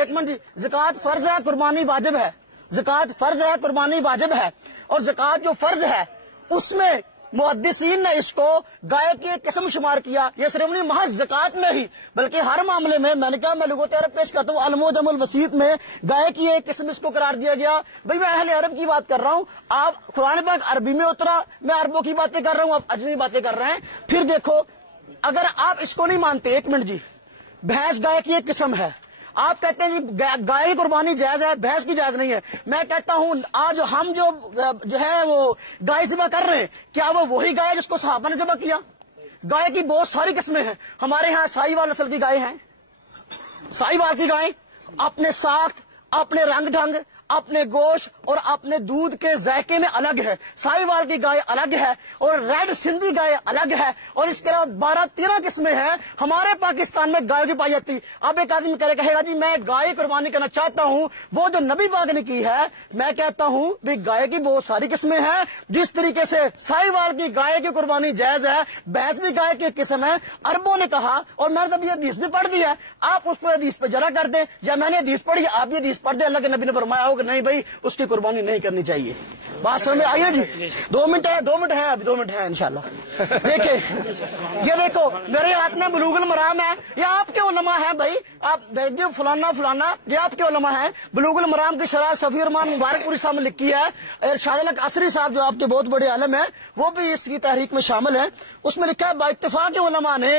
1 منٹ جی, زکوٰۃ فرض ہے, قربانی واجب ہے. زکوٰۃ فرض ہے, قربانی واجب ہے. اور زکوٰۃ جو فرض ہے اس میں محدثین نے اس کو گائے کی ایک قسم شمار کیا. یہ صرف نہیں محض زکوٰۃ میں ہی بلکہ ہر معاملے میں, میں نے کہا میں لغت عرب پیش کرتا ہوں, المعجم الوسیط میں گائے کی ایک قسم اس کو قرار دیا گیا. بھائی میں اہل عرب کی بات کر رہا ہوں, آپ قرآن پاک عربی میں اترا, میں عربوں کی باتیں کر رہا ہوں, آپ اجمی باتیں کر رہے ہیں. پھر دیکھو اگر آپ اس کو نہیں مانتے, 1 منٹ جی, بھینس گائے کی ایک قسم ہے, آپ کہتے ہیں جی گائے کی قربانی جائز ہے, بھینس کی جائز نہیں ہے. میں کہتا ہوں آج ہم جو ہے وہ گائے ذبح کر رہے ہیں, کیا وہ وہی گائے جس کو صحابہ نے ذبح کیا؟ گائے کی بہت ساری قسمیں ہیں. ہمارے ہاں سائی وال نسل کی گائے ہیں, سائی وال کی گائیں اپنے ساخت, اپنے رنگ ڈھنگ, اپنے گوشت اور اپنے دودھ کے ذائقے میں الگ ہے. سائی وال کی گائے الگ ہے اور ریڈ سندھی گائے الگ ہے, اور اس کے علاوہ 12-13 قسمیں ہیں ہمارے پاکستان میں گائے کی پائی جاتی. اب ایک آدمی کہے گا جی میں گائے قربانی کرنا چاہتا ہوں, وہ جو نبی پاک نے کی ہے. میں کہتا ہوں بھی گائے کی بہت ساری قسمیں ہیں. جس طریقے سے سائی وال کی گائے کی قربانی جائز ہے, بھینس بھی گائے کی ایک قسم ہے. عربوں نے کہا, اور میں نے تب یہ حدیث بھی پڑھ دی ہے, آپ اس پہ حدیث پہ جرا کر دیں. جب میں نے حدیث پڑھی, آپ یہ حدیث پڑھ دیں, اللہ کے نبی نے فرمایا ہو کہ نہیں بھائی اس کی قربانی نہیں کرنی چاہیے. بات سمجھ میں آئی ہے جی؟ 2 منٹ ہے, 2 منٹ ہے, ابھی 2 منٹ ہے انشاءاللہ. دیکھیں یہ دیکھو میرے ہاتھ میں بلوغ المرام ہے, یہ آپ کے علماء ہیں بھائی, آپ فلانا یہ آپ کے علماء ہیں. بلوغ المرام کی شرح صفی الرحمان مبارک پوری صاحب نے لکھی ہے. ارشاد الحق عصری صاحب جو آپ کے بہت بڑے عالم ہیں, وہ بھی اس کی تحریک میں شامل ہیں. اس میں لکھا ہے با اتفاق علماء نے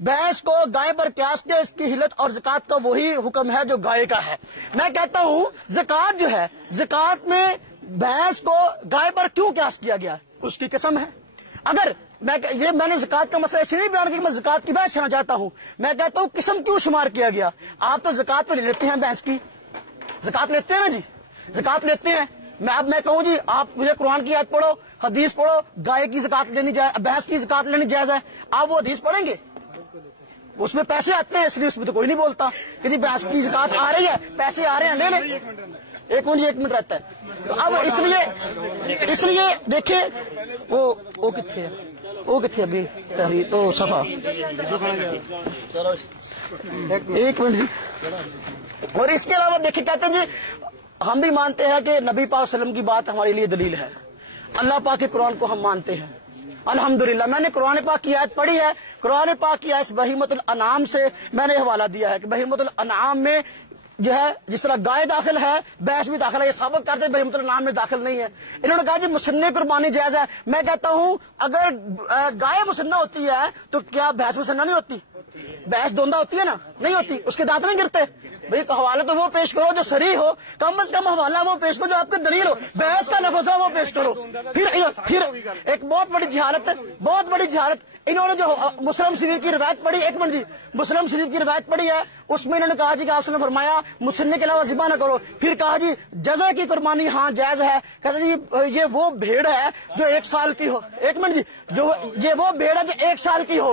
بھینس کو گائے پر قیاس کیا، اس کی حلت اور زکات کا وہی حکم ہے جو گائے کا ہے. میں کہتا ہوں زکات جو ہے، زکات میں بھینس کو گائے پر کیوں قیاس کیا گیا، اس کی قسم ہے. اگر میں نے زکات کا مسئلہ اس لیے نہیں بیان کیا کہ میں زکات کی بحث کرنا چاہتا ہوں، میں کہتا ہوں قسم کیوں شمار کیا گیا. آپ تو زکات تو لے لیتے ہیں، بھینس کی زکات لیتے ہیں نا جی، زکات لیتے ہیں. میں کہوں جی آپ مجھے قرآن کی آیت پڑھو، حدیث پڑھو، گائے کی زکات لینی جائز، بھینس کی زکات لینی جائز ہے، آپ وہ حدیث پڑھیں گے؟ اس میں پیسے آتے ہیں، اس لیے اس میں تو کوئی نہیں بولتا کہ جی بھینس کی زکات آ رہی ہے، پیسے آ رہے ہیں لے لیں. ایک منٹ رہتا ہے. تو اب اس لیے دیکھیں وہ کتنے ہے، وہ کتنے ابھی تحریر تو صفحہ ایک منٹ جی. اور اس کے علاوہ دیکھیں کہتے ہیں جی ہم بھی مانتے ہیں کہ نبی پاک صلی اللہ علیہ وسلم کی بات ہمارے لیے دلیل ہے، اللہ پاک کے قرآن کو ہم مانتے ہیں الحمدللہ. میں نے قرآن پاک کی آیت پڑھی ہے، قرآن پاک کی آیت بہیمۃ الانعام سے میں نے حوالہ دیا ہے کہ بہیمۃ الانعام میں جو ہے جس طرح گائے داخل ہے بھینس بھی داخل ہے، یہ ثابت کرتے ہیں بہیمۃ الانعام میں داخل نہیں ہے. انہوں نے کہا جی مسنہ قربانی جائز ہے. میں کہتا ہوں اگر گائے مسنہ ہوتی ہے تو کیا بھینس مسنہ نہیں ہوتی؟ بھینس دوندا ہوتی ہے نا، نہیں ہوتی، اس کے دانت نہیں گرتے. بھئی حوالہ تو وہ پیش کرو جو صریح ہو، کم از کم حوالہ وہ پیش کرو جو آپ کے دلیل ہو. بحث کا لفظ ہے وہ پیش کرو. پھر ایک بہت بڑی جہالت انہوں نے جو مسلم شریف کی روایت پڑھی، ایک منٹ جی، مسلم شریف کی روایت پڑھی ہے، اس میں انہوں نے کہا جی کہ آپ نے فرمایا مسنہ کے علاوہ ذبح نہ کرو. پھر کہا جی جزع کی قربانی ہاں جائز ہے. کہتے جی یہ وہ بھیڑ ہے جو 1 سال کی ہو. ایک منٹ جی، یہ وہ بھیڑ ہے جو 1 سال کی ہو،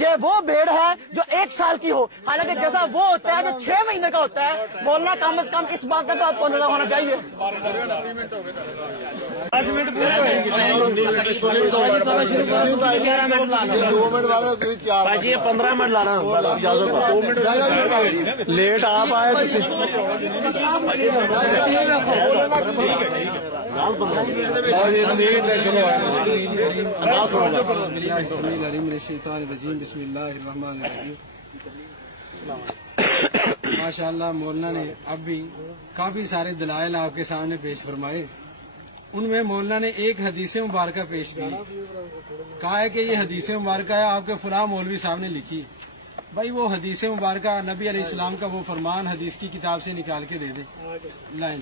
یہ وہ بھیڑ ہے جو 1 سال کی ہو. حالانکہ جزع وہ ہوتا ہے جو 6 مہینے کا ہوتا ہے. بولنا کم از کم اس بات کا تو آپ کو اندازہ ہونا چاہیے. 5 منٹ باجی 15 منٹ لانا لیٹ آپ آئے بسم اللہ الرحمن الرحیم. ماشاء اللہ مولانا نے اب بھی کافی سارے دلائل آپ کے سامنے پیش فرمائے. ان میں مولانا نے ایک حدیث مبارکہ پیش کی، کہا ہے کہ یہ حدیث مبارکہ ہے آپ کے فلاں مولوی صاحب نے لکھی. بھائی وہ حدیث مبارکہ نبی علیہ السلام کا وہ فرمان حدیث کی کتاب سے نکال کے دے دیں، لائن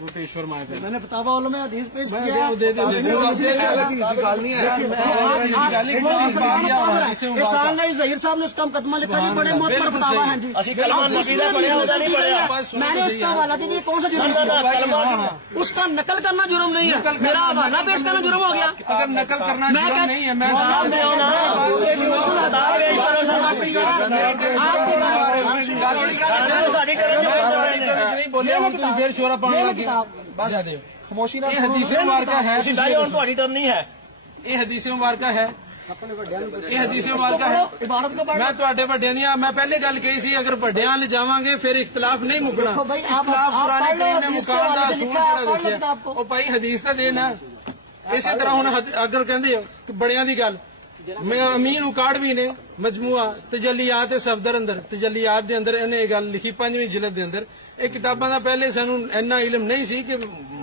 وہ پیش فرمائے. میں نے فتاوی علوم میں حدیث پیش کیا ہے. ظہیر صاحب نے اس کا مقدمہ لکھا جی، بڑے معتبر فتاوی ہیں جی. میں نے اس کا حوالہ دیا جی، کون سا جرم کیا؟ اس کا نقل کرنا جرم نہیں ہے، میرا حوالہ پیش کرنا جرم ہو گیا. اگر نقل کرنا جرم نہیں ہے میں خاموشی. یہ حدیث مبارکہ ہے، یہ حدیث مبارکہ ہے، یہ حدیث مبارکہ ہے. میں تواڈے وڈیاں دیاں میں پہلے گل کہی سی اگر وڈیاں لے جاواں گے پھر اختلاف نہیں مکنا. اختلاف قرآن کریم نے مقام دا اصول جڑا دسیا او بھائی حدیث تے دینا. اسی طرح ہن اگر کہندے ہو کہ بڑیاں دی گل میں امین اکاڑوی نے مجموعہ تجلیات صفدر اندر تجلیات دے اندر انہیں یہ گل لکھی 5ویں جلد دے اندر. یہ کتاباں دا پہلے سانو اینا علم نہیں سی کہ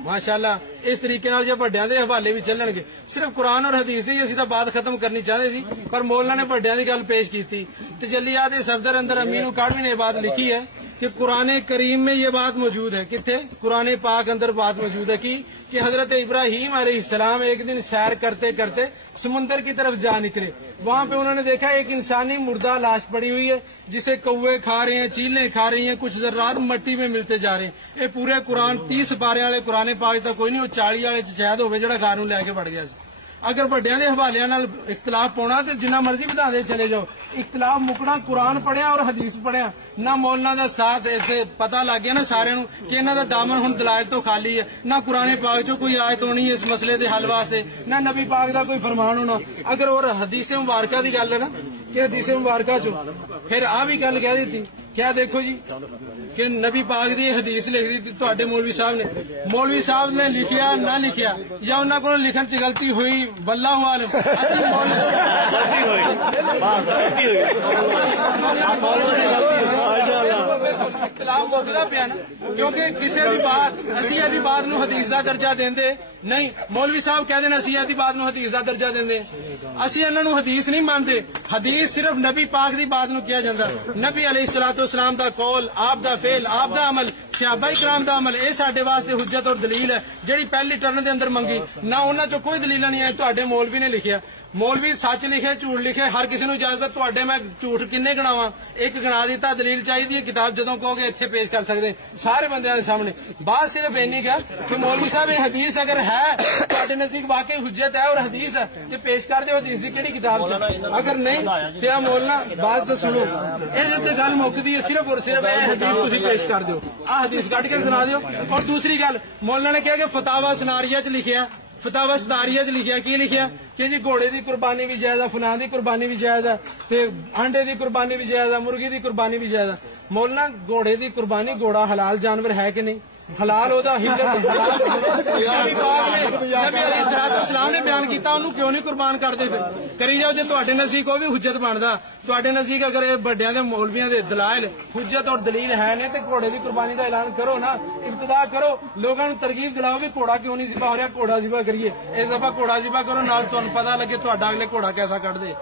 ماشاءاللہ اس طریقے نال جو بڑیاں دے حوالے بھی چلن گے. صرف قرآن اور حدیث دی اسی تا بات ختم کرنی چاہتے سی پر مولانا نے بڑیاں دی گل پیش کی تھی. تجلیات صفدر اندر امین اکاڑوی نے یہ بات لکھی ہے کہ قرآن کریم میں یہ بات موجود ہے. کتنے قرآن پاک اندر بات موجود ہے کہ حضرت ابراہیم علیہ السلام ایک دن سیر کرتے کرتے سمندر کی طرف جا نکلے. وہاں پہ انہوں نے دیکھا ایک انسانی مردہ لاش پڑی ہوئی ہے جسے کوے کھا رہے ہیں، چیلیں کھا رہی ہیں، کچھ ذرات مٹی میں ملتے جا رہے ہیں. یہ پورے قرآن 30 پارے والے قرآن پاک تک کوئی نہیں، وہ 40 والے شاید ہوئے جڑا گھر لے کے بڑھ گیا. اگر بڑیاں دے حوالے نال اختلاف پاؤنا تو جنہ مرضی بتا دے چلے جاؤ. اختلاف مکنا قرآن پڑھیا اور حدیث پڑھیا نہ مولانا دا ساتھ اتنے پتہ لگ گیا نا سارے کہ انہوں دا دامن ہن دلائل تو خالی ہے. نہ قرآن پاک جو کوئی آیت ہونی ہے اس مسئلے دے حل واسطے، نہ نبی پاک دا کوئی فرمان ہونا. اگر اور حدیث مبارکہ دی گل ہے نا کہ حدیث مبارکہ چو پھر آ بھی گل کہہ دیتی. کیا دیکھو جی کہ نبی پاک دی حدیث لکھ دی تھوڑے مولوی صاحب نے لکھیا نہ لکھیا یا انہوں کو لکھن چ غلطی ہوئی واللہ عالم. اختلاف موجودہ پیا نا کیونکہ کسی دی بات اسی دی بات نو حدیث دا درجہ دیندے نہیں مولوی صاحب کہہ دینا اسی دی بات نو حدیث دا درجہ دیندے اسی انہاں نو حدیث نہیں مانتے حدیث صرف نبی پاک دی بات نو کیا جاندا نبی علیہ الصلوۃ والسلام دا قول آپ دا فعل آپ دا عمل صحابہ کرام دا عمل اے ساڈے واسطے حجت اور دلیل ہے جڑی پہلی ٹرن دے اندر منگی نہ انہاں چوں کوئی دلیل نہیں ہے تواڈے مولوی نے لکھیا مولوی سچ لکھے جھوٹ لکھے ہر کسی نو اجازت تواڈے میں جھوٹ کنے گناواں ایک گنا دیتا دلیل چاہیے کتاب جدوں کہو گے اتنے پیش کر سکتے سارے بندیاں دے سامنے بات صرف اینی کیا کہ مولوی صاحب یہ حدیث اگر ہے تواڈے نزدیک واقعی حجت ہے اور حدیث ہے تے پیش کر دیو حدیث دی کیڑی کتاب چ اگر نہیں تے مولانا بات تو سنو اس تے گل مکدی ہے صرف اور صرف یہ حدیث تسی پیش کر دیو حدیث کٹ کے سنا دیو اور دوسری گل مولانا نے کہا کہ فتاوی سناریہ چ لکھیا فتاوی ستاریہ چ لکھیا کی لکھیا کہ جی گھوڑے دی قربانی بھی جائز ہے فلاں دی قربانی بھی جائز ہے تے انڈے دی قربانی بھی جائز ہے مرغی دی قربانی بھی جائز ہے مولانا گھوڑے دی قربانی گھوڑا حلال جانور ہے کہ نہیں حلال ہوتا نبی علیہ السلام نے بیان کیتا انہوں کیوں نہیں قربان کرتے پھر کری جاؤ جی تواڈے نزدیک وہ بھی حجت بنتا تواڈے نزدیک اگر یہ بڑیاں دے مولویاں دے دلائل حجت اور دلیل ہے نہیں تے گھوڑے دی قربانی دا اعلان کرو نا ابتدا کرو لوگوں نوں ترغیب دلاؤ بھی گھوڑا کیوں نہیں ذبح ہو رہا گھوڑا ذبح کریے اس دفعہ گھوڑا ذبح کرو نال تانوں پتہ لگے تہاڈا اگلے گھوڑا کیسا کٹ دے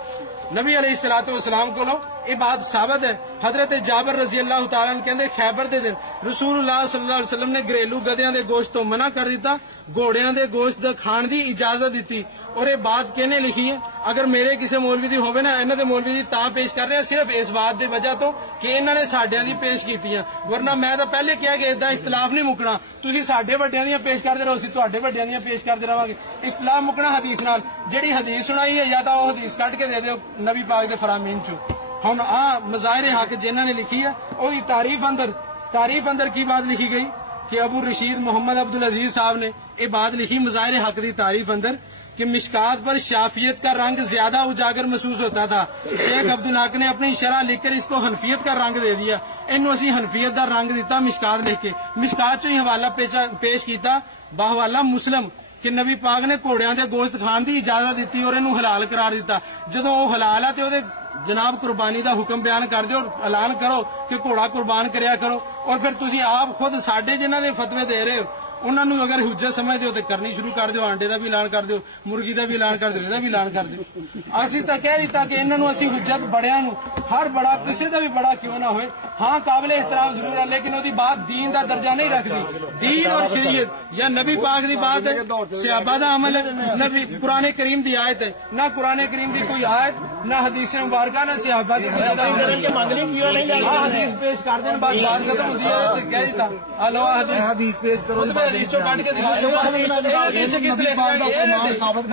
نبی علیہ الصلوۃ والسلام کو یہ بات ثابت ہے حضرت جابر رضی اللہ تعالیٰ عنہ کہندے خیبر دے دن رسول اللہ صلی اللہ علیہ وسلم نے گھریلو گدیاں دے گوشت تو منع کر دیتا گھوڑیاں دے گوشت کھان دی اجازت دیتی اور یہ بات کہنے لکھی ہے اگر میرے کسی مولوی دی ہوے نا انہاں دے مولوی دی تاں پیش کر رہے ہیں صرف اس بات دی وجہ تو کہ انہاں نے ساڈیاں دی پیش کیتی ہیں ورنہ میں تو پہلے کیا کہ ادھا اختلاف نہیں مکنا تسی ساڈے وڈیاں دیاں پیش کردے رہو اسی تواڈے وڈیاں دیاں پیش کردے رہاں گے اختلاف مکنا حدیث نال جیڑی حدیث سنائی ہے یا تا وہ حدیث کٹ کے دے دیو نبی پاک دے فرامین چوں ہن مظاہر حق جنہاں نے لکھی ہے وہی تعریف اندر کی بات لکھی گئی کہ ابو رشید محمد عبدالعزیز صاحب نے یہ بات لکھی مظاہر حق دی تعریف اندر کہ مشکات پر شافیت کا رنگ زیادہ اجاگر محسوس ہوتا تھا شیخ عبدالحق نے اپنی شرح لکھ کر اس کو حنفیت کا رنگ دے دیا انہوں اسی حنفیت دا رنگ دیتا مشکات لکھ کے مشکات چوں ہی حوالہ پیش کیتا باحوالہ مسلم کہ نبی پاک نے گھوڑیاں دے گوشت کھان دی اجازت دیتی اور انہوں حلال قرار دیتا جدوں وہ حلال ہے تے اودے جناب قربانی دا حکم بیان کر دیو اور اعلان کرو کہ گھوڑا قربان کریا کرو اور پھر تسی آپ خود ساڈے جنہاں دے فتوی دے رہے ہو انہاں نوں اگر حجت سمجھ دیو تے کرنی شروع کر دیو آنڈے دا بھی اعلان کر دیو مرغی دا بھی اعلان کر دیو دا بھی اعلان کر دیو اسی تا کہہ دیتا کہ انہاں نوں اسی حجت بڑیاں نوں ہر بڑا کسی دا بھی بڑا کیوں نہ ہوئے ہاں قابل احترام ضرور ہے لیکن اودی بات دین دا درجہ نہیں رکھدی دین اور شریعت یا نبی پاک دی بات ہے صحابہ دا عمل ہے نبی قرآن کریم دی آیت ہے نہ قرآن کریم دی کوئی آیت نہ حدیث مبارکہ نہ صحابہ دی حدیث پیش کر دین بات ختم ہوندی ہے تے کہہ دیتا الو حدیث پیش کرو حدیث چوں کٹ کے دکھا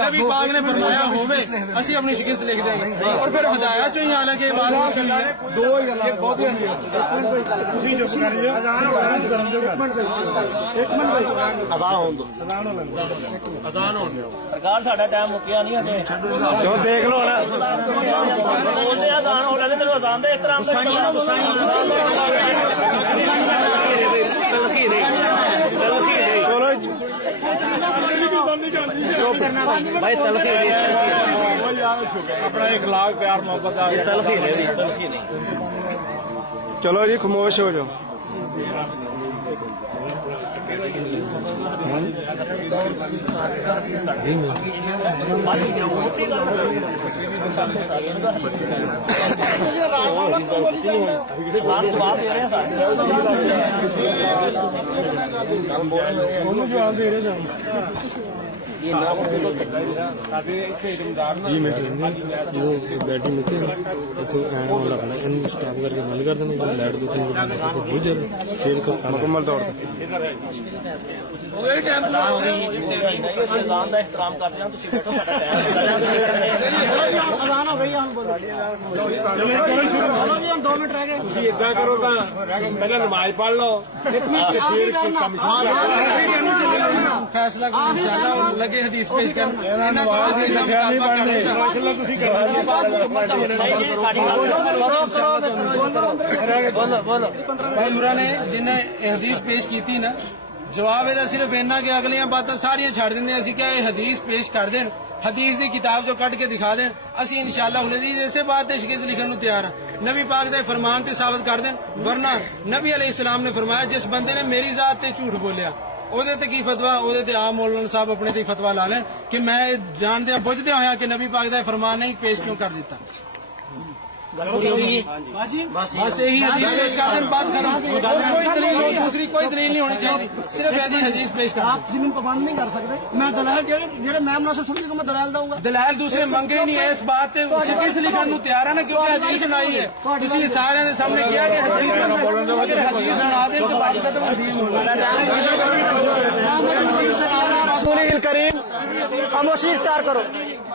نبی پاک نے فرمایا ہوے اسی اپنی شکست لکھ دیں گے اور پھر ہدایت چوں ہی حالانکہ بات دو ہی اللہ بہت ہی سرکار ساڈا ٹائم مکیا نہیں ہے دیکھ لو بولتے آسان ہو رہا تھا آسان دے احترام اپنا اخلاق پیار محبت چلو جی خاموش ہو جاؤ بیٹری مکے اسٹاپ کر کے بند کر دینا لائٹ بہت زیادہ مکمل طور احترام کرتے ادا کرو پہلے نماز پڑھ لو فیصلہ لگے حدیث پیش نے جنہیں حدیث پیش کی تھی نا جواب یہ صرف اینا کہ اگلیاں باتیں ساریاں چھڑ دیں اسی کیا حدیث پیش کر دیں حدیث دی کتاب جو کٹ کے دکھا دیں اسی انشاءاللہ العزیز ایسے بات شکست لکھن نو تیار ہیں نبی پاک دے فرمان تے ثابت کر دیں ورنہ نبی علیہ السلام نے فرمایا جس بندے نے میری ذات تے جھوٹ بولیا ਉਹਦੇ ਤੇ ਕੀ ਫਤਵਾ, ਉਹਦੇ ਤੇ ਆਮ ਮੌਲਾਨਾ ਸਾਹਿਬ ਆਪਣੇ ਤੇ ਫਤਵਾ ਲਾ ਲੈਣ ਕਿ ਮੈਂ ਜਾਣਦਿਆਂ ਬੁੱਝਦਿਆਂ ਹੋਇਆ ਕਿ ਨਬੀ ਪਾਕ ਦਾ ਫਰਮਾਨ ਨਹੀਂ ਪੇਸ਼ ਕਿਉਂ ਕਰ ਦਿੱਤਾ। بس یہی حدیث پیش کر دیں، بات کریں، کوئی دلیل ہو، دوسری کوئی دلیل نہیں ہونی چاہیے، صرف ایسی حدیث پیش کر۔ آپ زمین کو بند نہیں کر سکتے، میں دلائل جڑے میں مناسب سمجھ کو میں دلائل دوں گا، دلائل دوسرے منگے نہیں ہے، اس بات سے کس لکھن نو تیار ہے نا، کیونکہ حدیث سنائی ہے، اس لیے سارے نے سامنے کیا کہ حدیث سنا دے تو بات ختم حدیث رسول کریم خاموشی اختیار کرو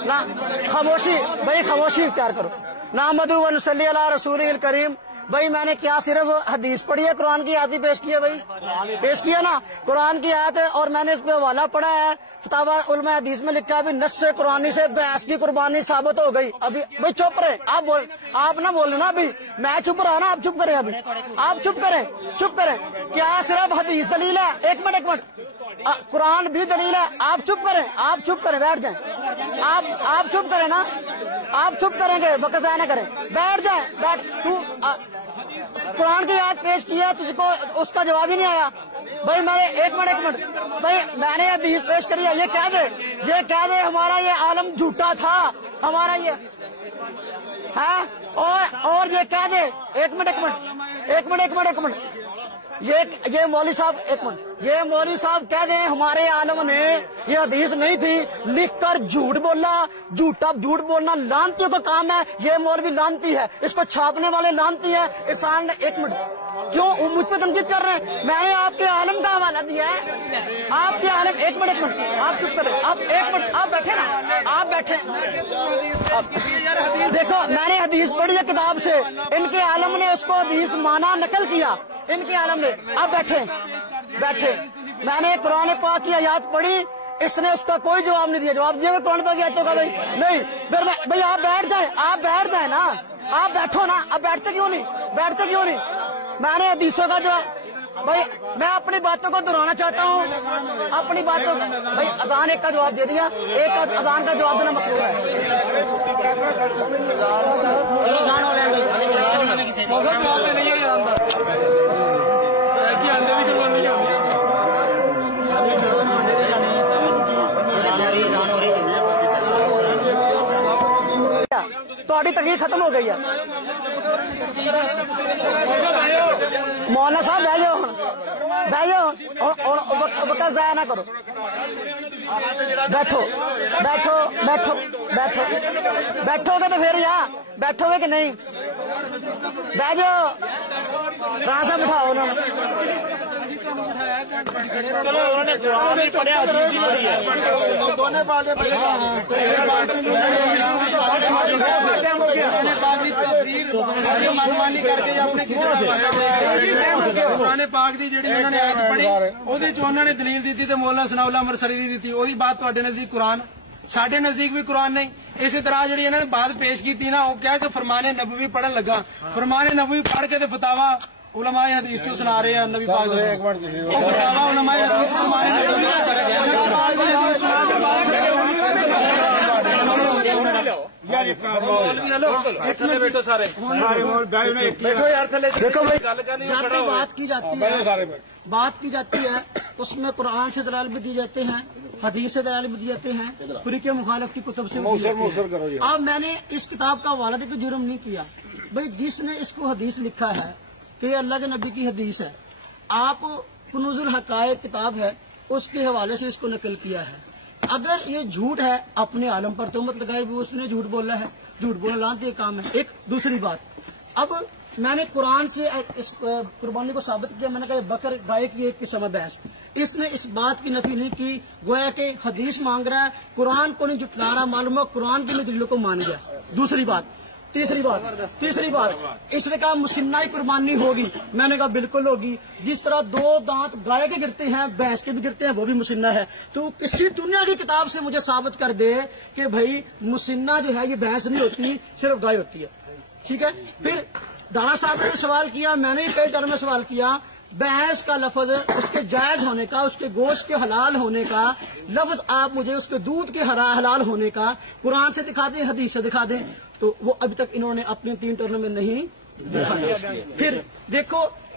نا، خاموشی بھائی، خاموشی اختیار کرو۔ نحمدہ و نصلی علی رسول کریم۔ بھائی میں نے کیا صرف حدیث پڑھی ہے، قرآن کی آیت پیش کی ہے، بھائی پیش کیا نا، قرآن کی آیت ہے، اور میں نے اس پہ حوالہ پڑھا ہے، فتاوی علماء حدیث میں لکھا ہے ابھی نص قرآنی سے بحث کی قربانی ثابت ہو گئی۔ ابھی بھائی چپ رہے، آپ نہ بولے نا، ابھی میں چپ رہا نا، آپ چپ کریں، ابھی آپ چپ کریں، کیا صرف حدیث دلیل ہے؟ ایک منٹ قرآن بھی دلیل ہے، آپ چپ کریں، بیٹھ جائیں، آپ چپ کریں نا، آپ چپ کریں گے، بکس نہ کریں، بیٹھ جائیں، قرآن کی آیت پیش کیا، تجھ کو اس کا جواب ہی نہیں آیا۔ بھائی میں نے ایک منٹ بھائی میں نے حدیث پیش کری ہے، یہ کہہ دے ہمارا یہ عالم جھوٹا تھا، ہمارا یہ ہے، اور یہ کہہ دے، ایک منٹ یہ مولوی صاحب، ایک منٹ، یہ مولوی صاحب کہہ دیں ہمارے عالم نے یہ حدیث نہیں تھی، لکھ کر جھوٹ بولنا لانتیوں کا کام ہے، یہ مولوی لانتی ہے، اس کو چھاپنے والے لانتی ہے۔ احسان نے ایک منٹ کیوں مجھ پہ تنقید کر رہے ہیں؟ میں نے آپ کے عالم کا حوالہ دیا ہے، آپ کے عالم، ایک منٹ آپ چپ کریں، آپ ایک منٹ آپ بیٹھے نا، آپ بیٹھے، دیکھو میں نے حدیث پڑھی ہے کتاب سے، ان کے عالم نے اس کو حدیث مانا نقل کیا، ان کے عالم نے، آپ بیٹھے، میں نے قرآن پاک کی آیات پڑھی، اس نے اس کا کوئی جواب نہیں دیا، جواب دیا قرآن پاک کی آیتوں کا، بھائی نہیں، پھر بھائی آپ بیٹھ جائیں نا، آپ بیٹھو نا، آپ بیٹھتے کیوں نہیں؟ میں نے حدیثوں کا جواب، بھائی میں اپنی باتوں کو دہرانا چاہتا ہوں، اپنی باتوں، بھائی اذان ایک کا جواب دے دیا، ایک اذان کا جواب دینا مسئلہ ہے۔ تھوڑی تقریر ختم ہو گئی ہے، مولانا صاحب بہ جاؤ وقت ضائع نہ کرو، بیٹھو گے تو پھر یہاں بیٹھو گے کہ نہیں؟ بہ جاؤ، کہاں سے بٹھاؤ انہوں نے، قرآن پاک دی جڑی انہوں نے آیت پڑھی، ਉਹਦੇ ਚ ਉਹਨਾਂ ਨੇ ਦਲੀਲ ਦਿੱਤੀ ਤੇ ਮੌਲਾਨਾ ਸਨਾਉਲਾ ਮਰਸਰੀ ਦੀ ਦਿੱਤੀ, ਉਹਦੀ ਬਾਤ ਤੁਹਾਡੇ ਨਜ਼ਦੀਕ ਕੁਰਾਨ, ਸਾਡੇ ਨਜ਼ਦੀਕ ਵੀ ਕੁਰਾਨ ਨਹੀਂ। ਇਸੇ ਤਰ੍ਹਾਂ ਜਿਹੜੀ ਇਹਨਾਂ ਨੇ ਬਾਤ ਪੇਸ਼ ਕੀਤੀ ਨਾ, ਉਹ ਕਿਹਾ ਕਿ ਫਰਮਾਨੇ ਨਬਵੀ ਪੜਨ ਲੱਗਾ, ਫਰਮਾਨੇ ਨਬਵੀ ਪੜ੍ਹ ਕੇ ਤੇ ਫਤਾਵਾ علماء حدیث چو سنا رہے ہیں نبی پاک، علماء حدیث بات کی جاتی ہے، اس میں قرآن سے دلائل بھی دی جاتے ہیں، حدیث سے دلائل بھی دی جاتے ہیں، فریق مخالف کی کتب سے بھی دی جاتے ہیں۔ اب میں نے اس کتاب کا حوالہ دے کے جرم نہیں کیا، بھائی جس نے اس کو حدیث لکھا ہے کہ یہ اللہ کے نبی کی حدیث ہے، آپ کنوز الحقائق کتاب ہے اس کے حوالے سے اس کو نقل کیا ہے، اگر یہ جھوٹ ہے اپنے عالم پر تہمت لگائی بھی اس نے جھوٹ بولا ہے، جھوٹ بولنا لانتی کام ہے۔ ایک دوسری بات، اب میں نے قرآن سے اس قربانی کو ثابت کیا، میں نے کہا بکر گائے کی ایک قسم ہے بحث، اس نے اس بات کی نفی نہیں کی، گویا کہ حدیث مانگ رہا ہے، قرآن کو نہیں جھٹلا رہا، معلوم ہے قرآن کی دلیلوں کو مان گیا۔ دوسری بات، تیسری بات، اس نے کہا مسنہ قربانی ہوگی، میں نے کہا بالکل ہوگی، جس طرح دو دانت گائے کے گرتے ہیں بھینس کے بھی گرتے ہیں، وہ بھی مسنہ ہے۔ تو کسی دنیا کی کتاب سے مجھے ثابت کر دے کہ بھائی مسنہ جو ہے یہ بھینس نہیں ہوتی، صرف گائے ہوتی ہے، ٹھیک ہے۔ پھر دانا صاحب نے سوال کیا، میں نے کئی ٹرم میں سوال کیا، بھینس کا لفظ اس کے جائز ہونے کا، اس کے گوشت کے حلال ہونے کا لفظ آپ مجھے اس کے دودھ کے حلال ہونے کا قرآن سے دکھا دیں، حدیث سے دکھا دیں، تو وہ ابھی تک انہوں نے اپنے 3 ٹرم میں نہیں دکھایا۔ پھر دیکھو